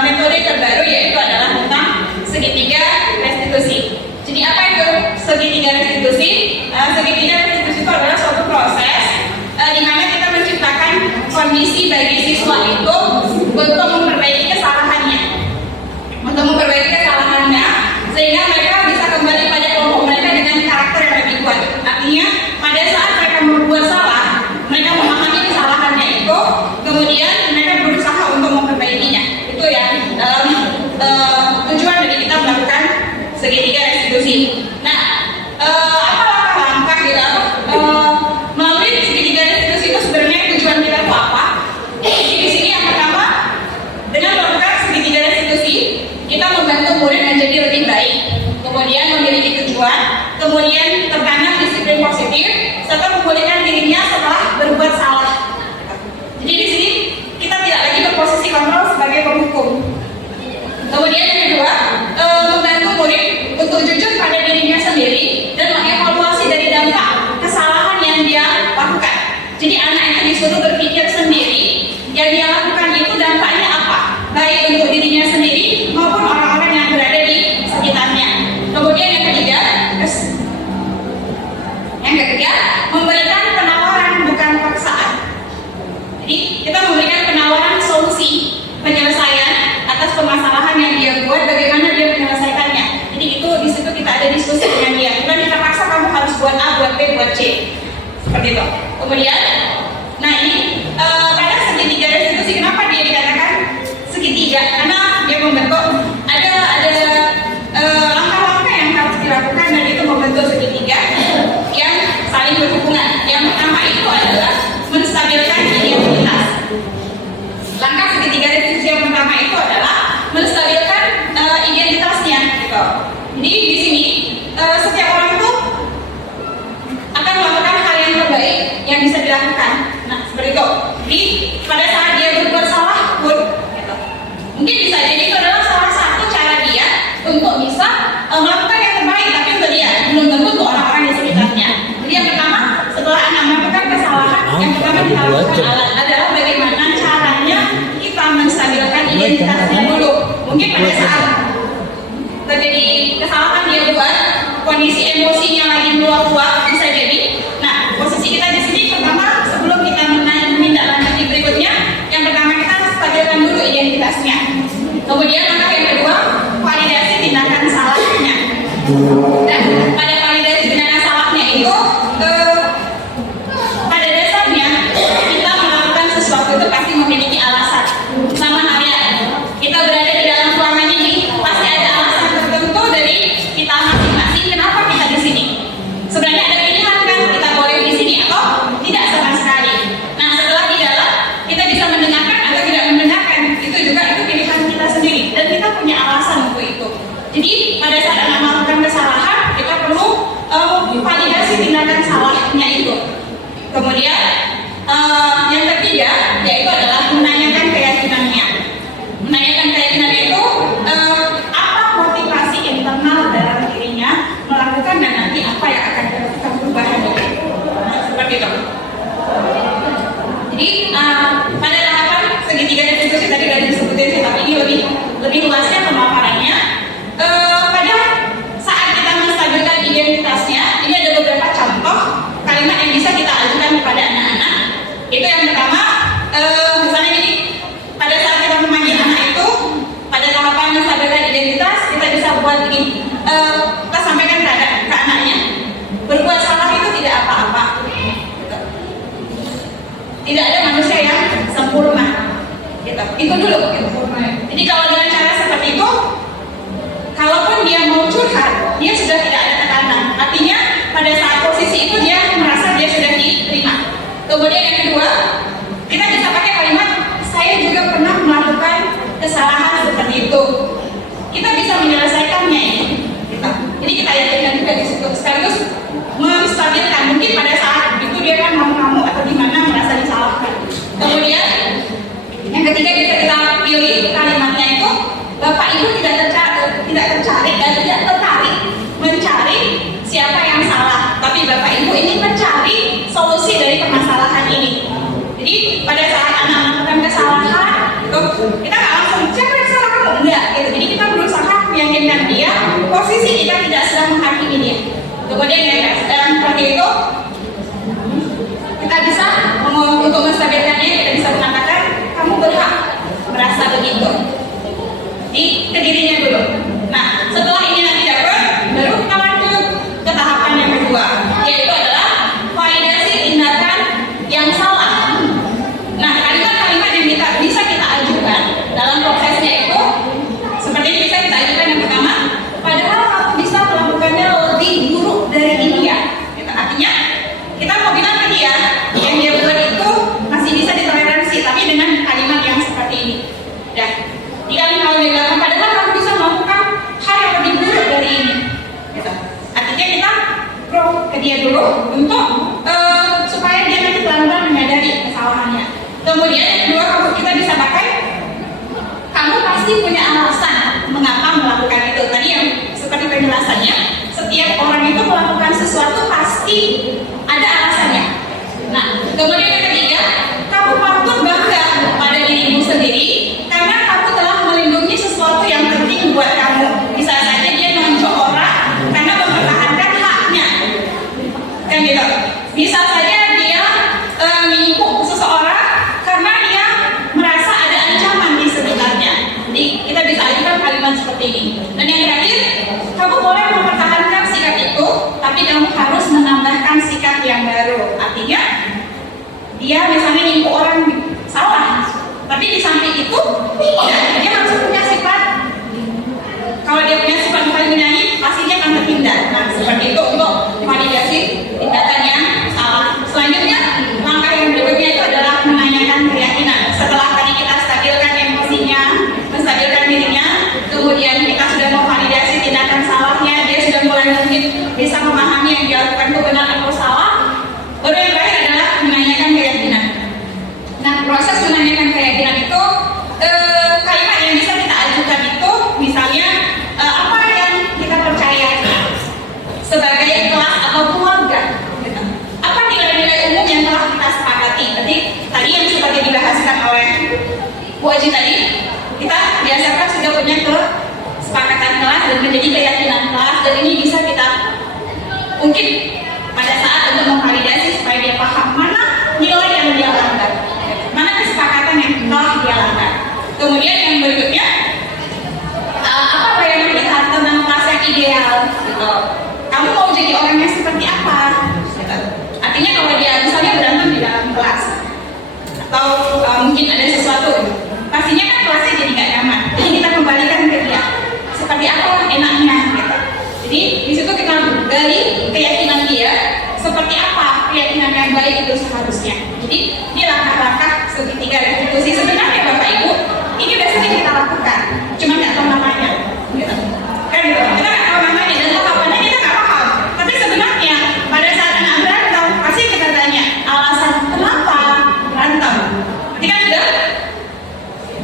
metode terbaru, yaitu adalah tentang segitiga restitusi. Jadi apa itu segitiga restitusi? Segitiga restitusi itu adalah suatu proses di mana kita menciptakan kondisi bagi siswa itu untuk memperbaiki kesalahannya, sehingga mereka bisa kembali pada kelompok mereka dengan karakter yang lebih kuat. Artinya pada saat mereka berbuat salah, mereka memahami kesalahannya itu, kemudian mereka berusaha untuk memperbaikinya. Itu yang dalam tujuan dari kita melakukan segitiga restitusi. Nah, apa langkah-langkah kita melalui segitiga restitusi itu sebenarnya tujuan kita itu apa? Jadi di sini yang pertama, dengan melakukan segitiga restitusi, kita membantu murid menjadi lebih baik, kemudian memiliki tujuan, kemudian tertanam disiplin positif, serta memulihkan dirinya setelah berbuat salah. Jadi di sini kita tidak lagi berposisi kontrol sebagai penghukum. Kemudian yang kedua, membantu murid untuk jujur pada dirinya sendiri dan mengevaluasi dari dampak kesalahan yang dia lakukan. Jadi anak itu disuruh berpikir sendiri, yang dia lakukan itu dampaknya apa, baik untuk dirinya sendiri maupun orang-orang yang berada di sekitarnya. Kemudian yang ketiga, memberikan penawaran bukan paksaan. Jadi kita memberikan penawaran solusi penyelesaian atas permasalahan yang dia buat, bagaimana dia menyelesaikannya. Jadi itu di situ kita ada diskusi dengan dia. Bukan kita paksa kamu harus buat A, buat B, buat C. Seperti itu. Kemudian, nah ini pada segitiga restitusi, kenapa dia dikatakan segitiga? Karena dia membentuk ada langkah-langkah yang harus dilakukan dan itu membentuk segitiga yang saling berhubungan. Yang pertama itu adalah menstabilkan identitas. Langkah segitiga restitusi yang pertama itu adalah menstabilkan identitasnya. Gitu. Jadi di sini setiap orang itu akan melakukan hal yang terbaik yang bisa dilakukan. Nah seperti itu. Jadi pada saat dia berbuat salah pun, gitu. Mungkin bisa jadi itu adalah salah satu cara dia untuk bisa melakukan yang terbaik, tapi untuk dia belum tentu untuk orang-orang di sekitarnya. Jadi yang pertama, setelah anak melakukan kesalahan, yang pertama kita lakukan adalah bagaimana caranya kita menstabilkan identitasnya dulu. Mungkin pada saat terjadi kesalahan dia buat, kondisi emosinya lagi meluap-luap, bisa jadi. Nah, posisi kita di sini pertama, sebelum kita menindaklanjuti berikutnya, yang pertama kita stabilkan dulu identitasnya. Kemudian langkah yang kedua, validasi Dan pada validasi benar dan salahnya itu pada dasarnya kita melakukan sesuatu itu pasti memiliki alasan. Sama halnya kita berada di dalam ruangan ini pasti ada alasan tertentu dari kita masing-masing kenapa kita di sini. Sebenarnya ada pilihan kan, kita boleh di sini atau tidak sama sekali. Nah setelah di dalam kita bisa mendengarkan atau tidak mendengarkan, itu juga itu pilihan kita sendiri dan kita punya alasan untuk itu. Jadi pada saat anak melakukan kesalahan kita perlu validasi tindakan salahnya itu. Kemudian yang ketiga yaitu adalah menanyakan keyakinannya. Menanyakan keyakinan itu apa motivasi internal dalam dirinya melakukan dan nanti apa yang akan dilakukan perubahan itu. Nah, seperti itu. Jadi pada tahapan segitiga diskusi tadi sudah disebutin sih, tapi ini lebih luasnya pemaparannya. Pada saat kita menstabilkan identitasnya, ini ada beberapa contoh kalimat yang bisa kita ajukan kepada anak-anak. Itu yang pertama, misalnya gini, pada saat kita memanggil anak itu, pada tahapan menstabilkan identitas, kita bisa buat begini. Kita sampaikan ke anaknya, berbuat salah itu tidak apa-apa. Tidak ada manusia yang sempurna. Gitu. Itu dulu. Gitu. Jadi kalau dengan cara seperti itu, kalaupun dia mau curhat, dia sudah tidak ada tekanan. Artinya pada saat posisi itu dia merasa dia sudah diterima. Kemudian yang kedua, kita bisa pakai kalimat, saya juga pernah melakukan kesalahan seperti itu. Kita bisa menyelesaikannya ini. Gitu. Jadi kita yakinkan juga di situ. Sekaligus menstabilkan. Mungkin pada saat itu dia kan ngamuk-ngamuk atau gimana merasa disalahkan. Kemudian yang ketiga bisa kita pilih kalimatnya itu, Bapak Ibu tidak tertarik dan tidak tertarik mencari siapa yang salah, tapi Bapak Ibu ingin mencari solusi dari permasalahan ini. Jadi pada saat anak melakukan kesalahan, kita nggak langsung siapa yang salah kamu, enggak gitu. Jadi kita berusaha meyakinkan dia posisi kita tidak sedang menghakimi dia. Kemudian yang seperti itu kita bisa untuk menstabilkannya, kita bisa mengatakan kamu berhak merasa begitu di dirinya dulu. Nah setelah ini nanti dapat, baru kita lanjut ke tahapan yang kedua, yaitu adalah validasi tindakan yang salah. Nah kalimat-kalimat yang bisa kita ajukan dalam prosesnya itu seperti ini, bisa kita ajukan yang pertama, padahal kamu bisa melakukannya lebih buruk dari ini ya. Gitu. Artinya kita mau bilang ke dia yang dia buat itu masih bisa ditoleransi, tapi dengan kalimat yang seperti ini. Dan jika kalau dia bilang padahal kamu bisa melakukan hal yang lebih buruk dari ini. Gitu. Artinya kita pro ke dia dulu untuk supaya dia nanti pelan-pelan menyadari kesalahannya. Kemudian yang kedua, kita bisa pakai kamu pasti punya alasan mengapa melakukan itu. Tadi yang seperti penjelasannya, setiap orang itu melakukan sesuatu pasti ada alasannya. Nah, kemudian yang ketiga, kamu patut bangga pada dirimu sendiri karena kamu telah melindungi sesuatu yang penting buat kamu. Bisa saja dia nonjok orang karena mempertahankan haknya, kan gitu. Bisa saja dia menipu seseorang karena dia merasa ada ancaman di sekitarnya. Jadi kita bisa ajukan kalimat seperti ini. Dan yang terakhir, kamu boleh mempertahankan sikap itu, tapi kamu harus menambahkan sikap yang baru. Artinya dia misalnya nipu orang salah, tapi di samping itu dia harus punya sifat. Kalau dia punya sifat paling menyanyi, pasti dia akan terhindar. Nah seperti itu untuk validasi tindakan yang salah. Selanjutnya langkah yang berikutnya itu adalah menanyakan keyakinan. Setelah tadi kita stabilkan emosinya, menstabilkan dirinya, kemudian kita sudah memvalidasi tindakan salahnya, dia sudah mulai mungkin bisa memahami yang dilakukan itu benar atau salah. Baru yang terakhir adalah menanyakan keyakinan. Nah proses menanyakan keyakinan itu kalimat yang bisa kita ajukan itu misalnya apa yang kita percaya sebagai kelas atau keluarga, gitu. Apa nilai-nilai umum yang telah kita sepakati. Jadi tadi yang seperti dibahaskan oleh Bu Aji tadi, kita biasakan sudah punya kesepakatan kelas dan menjadi keyakinan kelas, dan ini bisa kita mungkin pada saat untuk memvalidasi supaya dia paham mana nilai yang dia langgar, mana kesepakatan yang telah dia langgar. Kemudian yang berikutnya apa bayangan kita tentang kelas yang ideal, gitu. Jadi ini langkah-langkah segitiga restitusi. Sebenarnya Bapak Ibu, ini udah sering kita lakukan, cuma nggak tahu namanya. Gitu. Kan gitu. Kita nggak tahu namanya dan tahapannya kita nggak paham. Tapi sebenarnya pada saat anak berantem, pasti kita tanya alasan kenapa berantem. Nanti kan sudah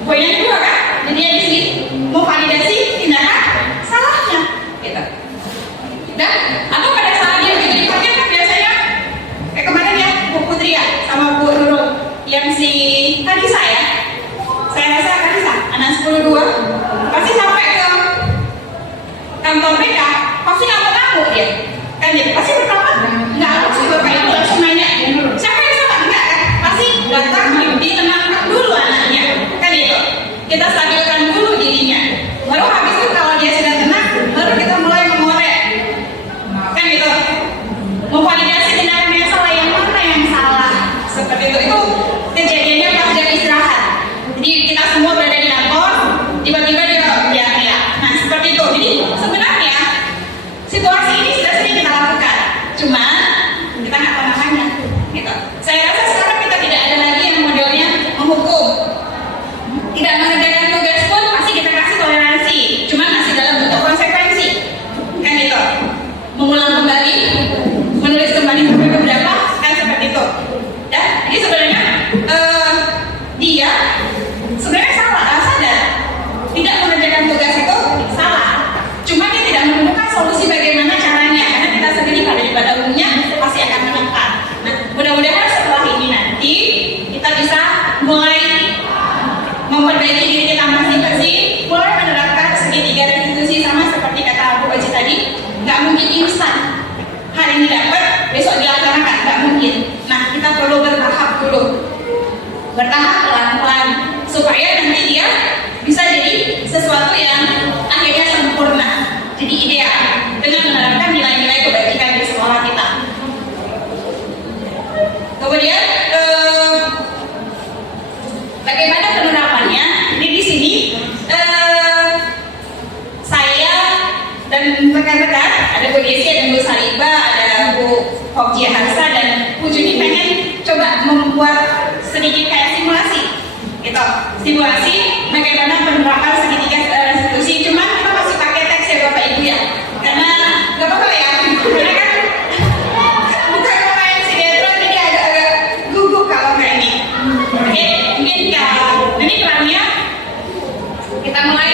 poin yang kedua kan, jadi di sini mau validasi tindakan salahnya, gitu. Dan atau pada saat dia begitu dipanggil kan biasanya kayak kemarin ya Bu Putri ya sama Bu Nurul yang si Kadisa ya, saya rasa Kadisa anak 10-2 pasti sampai ke kantor BK pasti ngamuk-ngamuk dia kan, dia pasti pertama nggak langsung Bapak Ibu langsung nanya siapa yang salah, enggak kan, pasti datang ditenangkan dulu anaknya kan itu, kita stabilkan dulu dirinya, baru habis itu kalau dia sudah tenang baru kita mulai mengorek kan gitu, memvalidasi tindakan yang salah, yang mana yang salah seperti itu kejadiannya pas jam istirahat, jadi kita semua berada di kantor tiba-tiba dia teriak-teriak, nah seperti itu. Jadi sebenarnya situasi ini sudah sering kita lakukan, cuma kita nggak tahu namanya gitu. Saya rasa sekarang kita tidak ada lagi yang modelnya menghukum, tidak mengerjakan tugas pun pasti kita kasih toleransi, cuma masih dalam bentuk konsekuensi kan gitu, mengulang kembali, menulis kembali beberapa kan seperti itu. Dan jadi sebenarnya dia sebenarnya sadar tidak mengerjakan tugas itu salah, cuma dia tidak menemukan solusi bagaimana caranya, karena kita sendiri pada umumnya pasti akan menekan. Nah mudah-mudahan setelah ini nanti kita bisa mulai memperbaiki diri kita masing-masing, mulai menerapkan segitiga restitusi sama seperti kata Bu Oji tadi, nggak mungkin instan hari ini dapat besok dilaksanakan, nggak mungkin. Nah kita perlu bertahap dulu, bertahap pelan-pelan supaya nanti dia bisa jadi sesuatu yang akhirnya sempurna, jadi ideal dengan menerapkan nilai-nilai kebajikan di sekolah kita. Kemudian bagaimana penerapannya? Ini di sini saya dan rekan-rekan, ada Bu Desi, ada Bu Saliba, ada Bu Hokjia Harsa dan Bu Juni pengen coba membuat sedikit kayak simulasi gitu, simulasi bagaimana penerapan segitiga restitusi, cuma kita masih pakai teks ya Bapak Ibu ya, karena nggak apa-apa ya, karena kan bukan pemain sinetron jadi agak-agak gugup kalau kayak ini. Oke, mungkin kalau ini perannya kita mulai,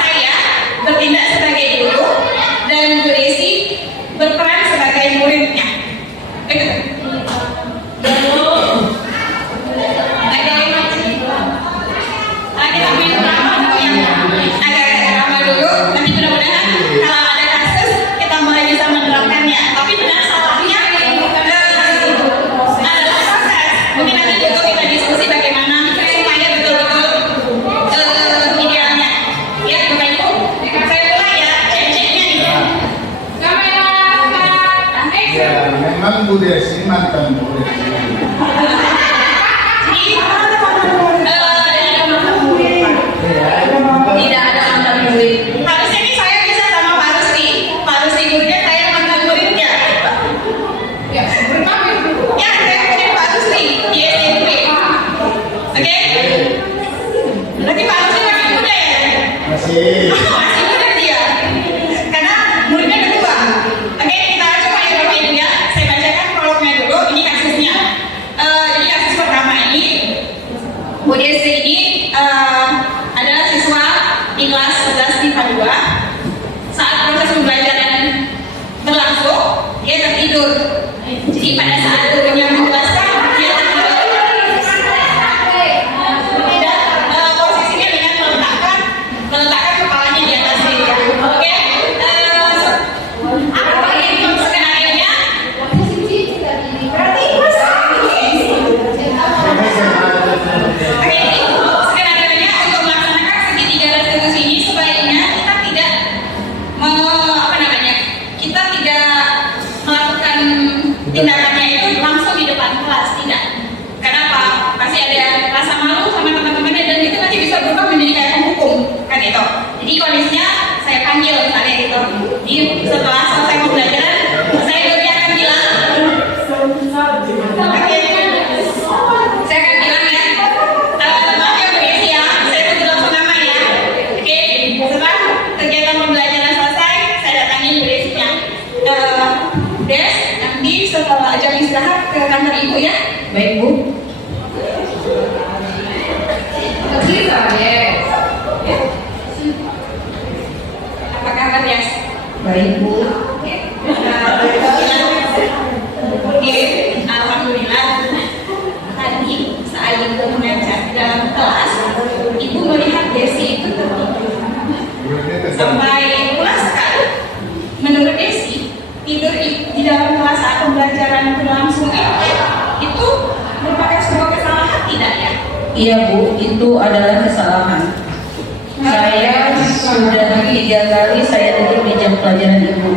saya bertindak sebagai guru dan Bu Desi berperan sebagai muridnya. Begitu. Kita main drama dulu yang agak drama dulu. Nanti mudah-mudahan kalau ada kasus kita mulai bisa menerapkannya. Tapi benar salahnya adalah proses. Mungkin nanti dulu kita diskusi bagaimana supaya betul-betul idealnya. Ya, Bapak Ibu, saya mulai ya cek-ceknya nih. Kamera, Ya, memang Bu Desi mantan murid. Tidak ada mantan murid. Harusnya ini saya bisa sama Pak Rusdi. Pak Rusdi gurunya, saya mantan muridnya. Ya, ya saya murid Pak Rusdi di SMP. Oke? Berarti Pak Rusdi masih muda ya? Masih. Masih muda dia. Karena muridnya kedua. Oke, kita coba ya Bapak Ibu ya. Saya bacakan prolognya dulu. Ini kasusnya. Jadi kasus pertama ini, Bu Desi ini adalah siswa di kelas 11 IPA 2. Saat proses pembelajaran berlangsung, dia tertidur. Jadi pada saat gurunya menjelaskan, dia tertidur. Dan posisinya dengan meletakkan kepalanya di atas meja. Oke, apa ini skenario-nya? Berarti Oke, skenario-nya untuk melaksanakan segitiga restitusi ini sebaiknya kita tidak kita tidak melakukan tindakannya itu langsung di depan kelas, tidak. Kenapa? Pasti ada rasa malu sama teman-temannya dan itu nanti bisa berubah menjadi kayak penghukum, kan itu. Jadi kondisinya saya panggil misalnya gitu. Jadi setelah selesai pembelajaran, saya akan bilang, oke, kegiatan pembelajaran selesai, saya datangi Bu Desinya. Des, nanti setelah jam istirahat ke kantor Ibu ya. Baik Bu. Apa kabar Des? Baik Bu. Oke, alhamdulillah. Tadi saat Ibu mengajar di dalam kelas, Ibu melihat Desi itu tertidur sampai pulas sekali. Menurut Desi, tidur di dalam kelas saat pembelajaran berlangsung itu merupakan sebuah kesalahan tidak ya? Iya Bu, itu adalah kesalahan. Saya sudah 3 kali saya tidur di jam pelajaran Ibu.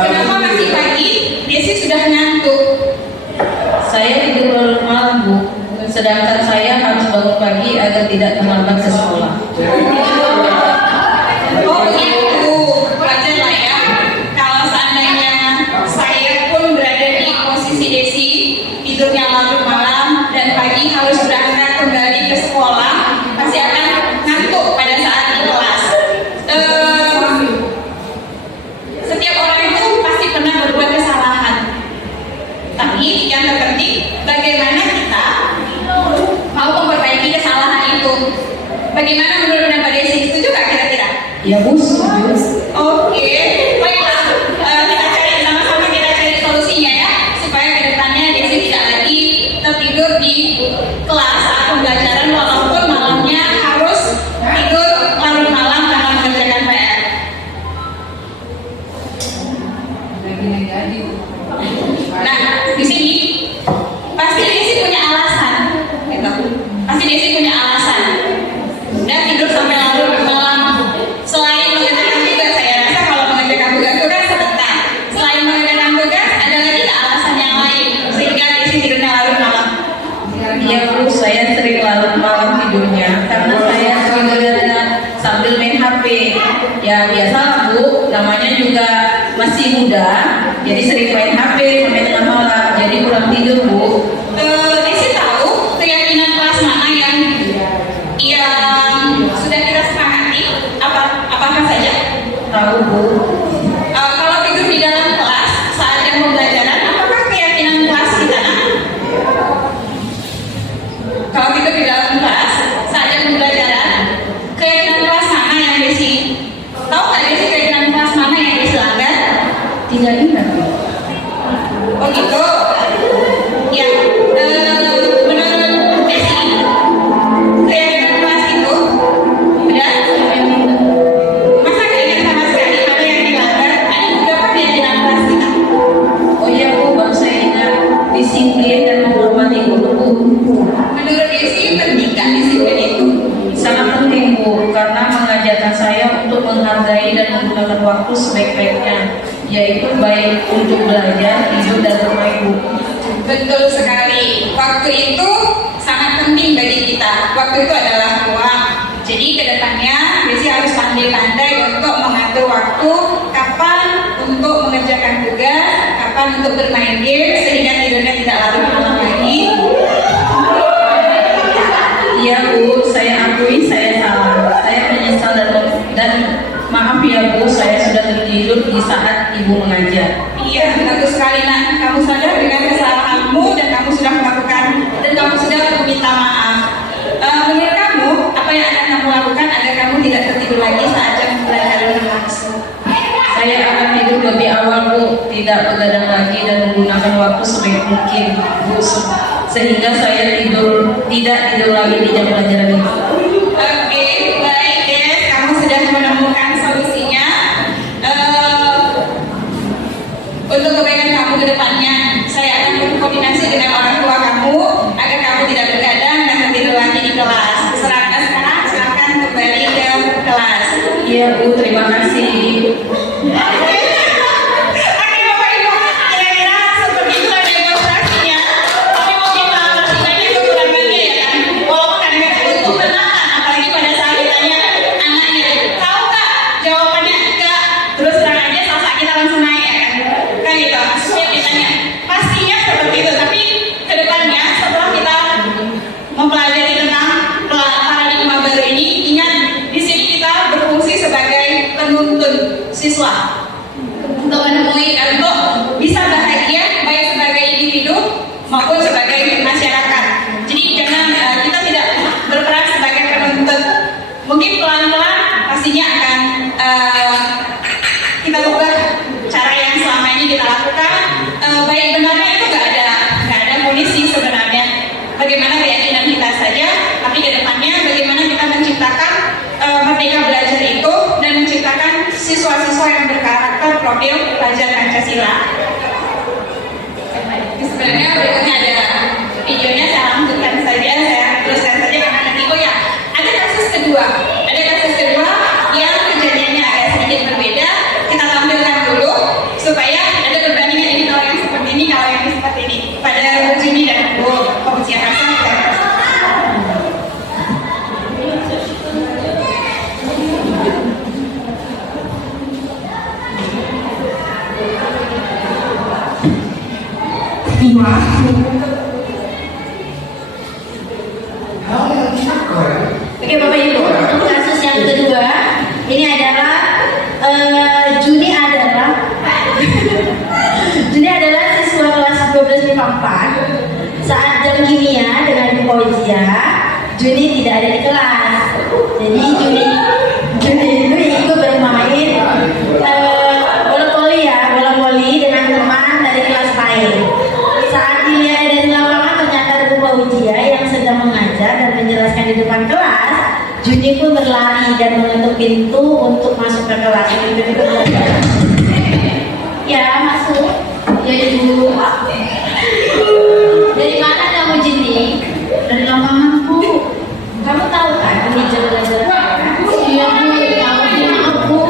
Kenapa masih pagi? Desi sudah ngantuk. Saya tidur larut malam Bu, sedangkan saya harus bangun pagi agar tidak terlambat ke sekolah. Oh begitu, wajar lah ya. Kalau seandainya saya pun berada di posisi Desi, tidurnya larut malam dan pagi harus berangkat kembali ke sekolah, pasti akan ngantuk pada saat di kelas. Setiap orang itu pasti pernah berbuat kesalahan. Tapi yang terpenting bagaimana kita mau memperbaiki kesalahan itu. Bagaimana menurut Mbak Desi? Setuju nggak kira-kira? Ya Bu, setuju. Oke, baiklah. Kita cari sama-sama, kita cari solusinya ya, supaya kedepannya Desi tidak lagi tertidur di kelas saat pembelajaran, walaupun malamnya harus tidur larut malam karena mengerjakan PR. Nah, di sini pasti Desi punya alasan, gitu. Pasti Desi punya alasan. Dan tidur sampai larut malam. Selain mengerjakan tugas, saya rasa kalau mengerjakan tugas itu kan sebentar. Selain mengerjakan tugas, ada lagi nggak alasan yang lain sehingga Desi tidurnya larut malam? Iya Bu, saya sering larut malam tidurnya karena saya tidurnya sambil main HP. Ya biasa Bu, namanya juga masih muda, jadi sering main HP sampai tengah malam, jadi kurang tidur Bu. Desi tahu keyakinan kelas mana yang sudah kita sepakati? Apakah saja? Tahu Bu. Kalau tidur di dalam kelas saat jam pembelajaran, apakah keyakinan kelas kita? Kalau tidur di dalam kelas saat jam pembelajaran, keyakinan kelas mana yang Desi? Tahu nggak Desi keyakinan kelas mana yang Desi langgar? Tidak ingat Bu. Oh gitu. Ya, menurut Desi, keyakinan kelas itu udah. Masa nggak ingat sama sekali mana yang dilanggar? Ada beberapa keyakinan kelas kita. Oh iya Bu, baru saya ingat disiplin dan menghormati guru Bu. Menurut Desi penting nggak disiplin itu? Sangat penting Bu, karena mengajarkan saya untuk menghargai dan menggunakan waktu sebaik-baiknya, yaitu baik untuk belajar, tidur, dan bermain Bu. Betul sekali. Waktu itu sangat penting bagi kita. Waktu itu adalah uang. Jadi kedepannya Desi harus pandai-pandai untuk mengatur waktu, kapan untuk mengerjakan tugas, kapan untuk bermain game, sehingga tidurnya tidak larut malam lagi. Iya Bu, saya akui saya salah. Saya menyesal dan maaf ya Bu, saya sudah tertidur di saat Ibu mengajar. Iya, bagus sekali nak. Kamu sadar dengan kesalahanmu dan kamu sudah melakukan dan kamu sudah meminta maaf. Menurut kamu, apa yang akan kamu lakukan agar kamu tidak tertidur lagi saat jam pelajaran berlangsung? Saya akan tidur lebih awal Bu, tidak begadang lagi dan menggunakan waktu sebaik mungkin Bu, sehingga saya tidak tidur lagi di jam pelajaran itu. Oke, baik Des, kamu sudah menemukan solusinya. Untuk kebaikan kamu ke depannya, saya akan berkoordinasi dengan orang tua kamu agar kamu tidak begadang dan tertidur lagi di kelas. Sekarang silakan kembali ke kelas. Iya Bu, terima kasih. Oke Bapak Ibu, kira-kira seperti itulah demonstrasinya. Tapi mungkin setidaknya kekurangannya ya kan. Walaupun kadang-kadang untuk menahan, apalagi pada saat ditanya anaknya, tahu nggak jawabannya enggak, terus terang aja salsa kita langsung naik ya kan. Kan gitu, sesuai ditanya. Pastinya seperti itu, tapi maupun sebagai masyarakat. Jadi jangan kita tidak berperan sebagai penuntut. Mungkin pelan-pelan pastinya akan kita ubah cara yang selama ini kita lakukan. Baik benarnya itu nggak ada munisi sebenarnya. Bagaimana keyakinan kita saja, tapi ke depannya bagaimana kita menciptakan Merdeka Belajar itu dan menciptakan siswa-siswa yang berkarakter profil pelajar Pancasila. Sebenarnya berikutnya ada videonya, saya lanjutkan saja, saya teruskan saja karena nanti ada kasus kedua yang kejadiannya agak sedikit berbeda. Kita tampilkan dulu supaya ada perbandingan ini kalau yang seperti ini, kalau yang seperti ini. Pada Juni dan pembucian rasa kita Oke Bapak Ibu, untuk kasus yang kedua ini adalah Juni adalah siswa kelas 12 MIPA 4. Saat jam kimia dengan Ibu Fauzia, Juni tidak ada di kelas. Jadi Juni itu ikut bermain bola voli dengan teman dari kelas lain. Saat dilihat dari lapangan ternyata ada Bu Fauzia yang sedang mengajar dan menjelaskan di depan kelas. Juni pun berlari dan menutup pintu untuk masuk ke kelas. Ya, masuk. Ya, Ibu. Dari mana kamu, Juni? Dari lapangan, Bu. Kamu tahu kan ini jam belajar? Iya, Bu. Aku.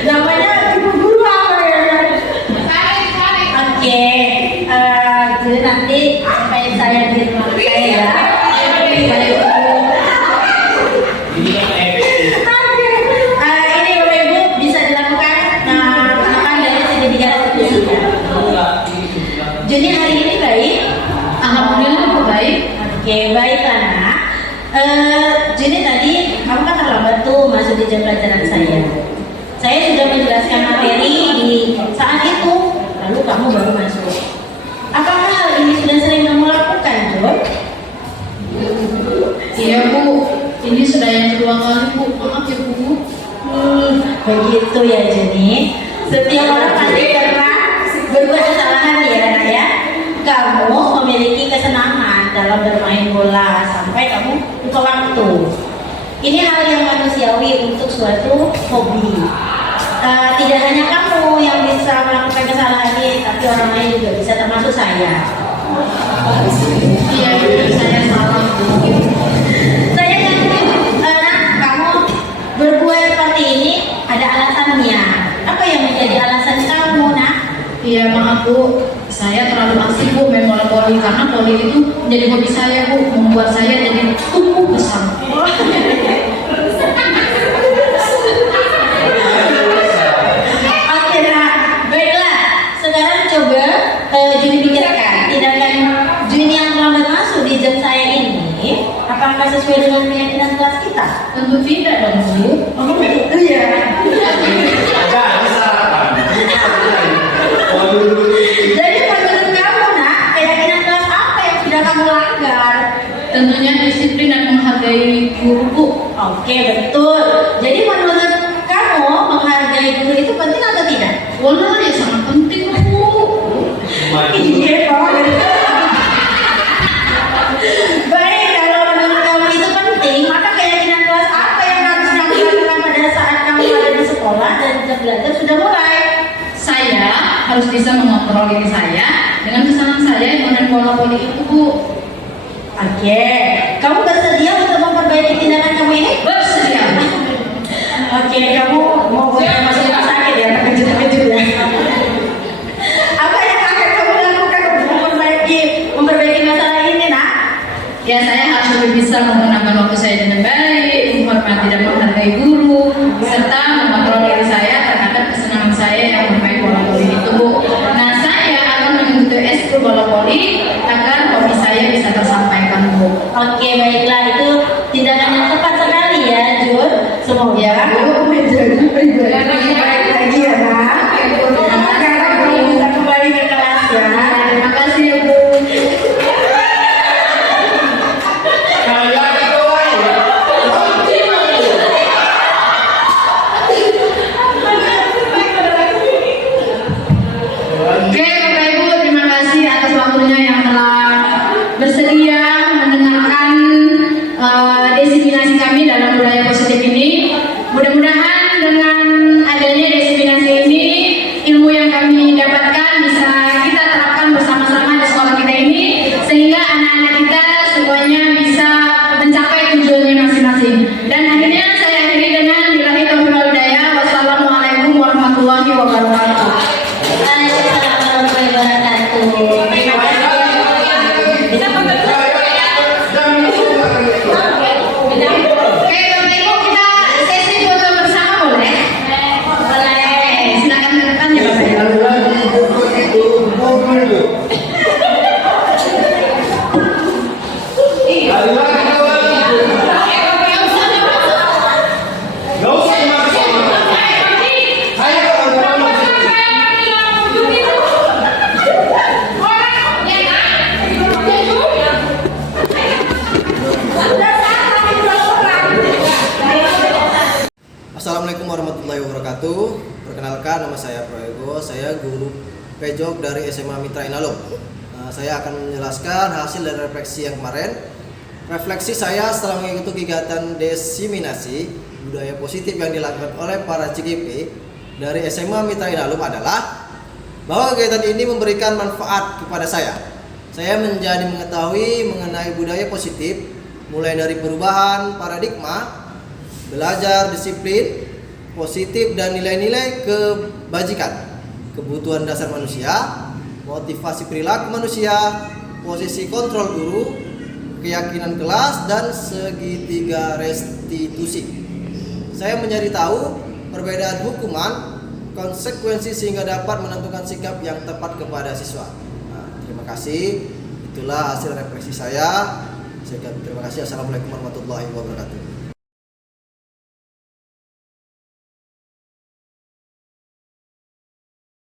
Namanya ibu guru apa ya? Oke, jadi nanti sampai saya di rumah saya ya. Ini Bapak Ibu bisa dilakukan penamaan dari sertifikat institusinya. Jadi hari ini baik? Alhamdulillah, Bu, baik. Oke, baiklah nak. Jadi tadi kamu kan terlambat tuh masuk di jam pelajaran saya. Saya sudah menjelaskan materi di saat itu, lalu kamu baru masuk. Apakah hal ini sudah sering kamu lakukan, Jod? Iya, Bu. Ini sudah yang kedua kali, Bu. Maaf ya, Bu. Begitu ya, Juni. Setiap orang pasti pernah berbuat kesalahan ya, nak ya. Kamu memiliki kesenangan dalam bermain bola sampai kamu lupa waktu. Ini hal yang manusiawi untuk suatu hobi. Tidak hanya kamu yang bisa melakukan kesalahan ini, tapi orang lain juga bisa, termasuk saya. Iya, Bu. Saya salah, Bu. Saya yakin kamu berbuat seperti ini ada alasannya. Apa yang menjadi alasan kamu, nak? Iya, maaf, Bu. Saya terlalu asik, Bu, main bola voli karena voli itu menjadi hobi saya, Bu. Membuat saya jadi tumbuh besar. Oke, nah, baiklah. Sekarang coba Juni pikirkan tindakan Juni yang terlambat masuk di jam saya ini, apakah sesuai dengan keyakinan kelas kita? Tentu tidak dong, Bu. Oh, begitu ya. Jadi menurut kamu, nak, keyakinan kelas apa yang sudah kamu langgar? Tentunya disiplin dan menghargai guru, Bu. Oke, betul. Jadi menurut kamu menghargai guru itu penting atau tidak? Wah, ya sangat penting, Bu. Iya, baik, kalau menurut kamu itu penting, maka keyakinan kelas apa yang harus kamu lakukan pada saat kamu ada di sekolah dan jam belajar sudah mulai? Saya harus bisa mengontrol diri saya dengan kesalahan saya yang main bola voli itu, Bu. Oke, kamu bersedia untuk memperbaiki tindakan kamu ini? Bersedia. Oke, kamu mau masuk rumah sakit ya, terkejut-kejut ya. Apa yang akan kamu lakukan untuk memperbaiki masalah ini, nak? Ya, saya harus lebih bisa menggunakan waktu saya dengan baik, menghormati dan menghargai guru, serta mengontrol diri saya terhadap kesenangan saya yang bermain bola voli itu, Bu. Nah, saya akan mengikuti eskul bola voli agar hobi saya bisa tersampaikan, Bu. Oke, baiklah, itu tindakan yang tepat sekali ya, Jun. Semoga Ya, Bu. menjadi pribadi yang baik. nama saya Proego, saya guru Pejok dari SMA Mitra Inalum. Saya akan menjelaskan hasil dari refleksi yang kemarin. Refleksi saya setelah mengikuti kegiatan diseminasi budaya positif yang dilakukan oleh para CGP dari SMA Mitra Inalum adalah bahwa kegiatan ini memberikan manfaat kepada saya. Saya menjadi mengetahui mengenai budaya positif, mulai dari perubahan paradigma, belajar disiplin positif dan nilai-nilai kebajikan, kebutuhan dasar manusia, motivasi perilaku manusia, posisi kontrol guru, keyakinan kelas, dan segitiga restitusi. Saya menjadi tahu perbedaan hukuman, konsekuensi sehingga dapat menentukan sikap yang tepat kepada siswa. Terima kasih. Itulah hasil refleksi saya. Terima kasih. Assalamualaikum warahmatullahi wabarakatuh.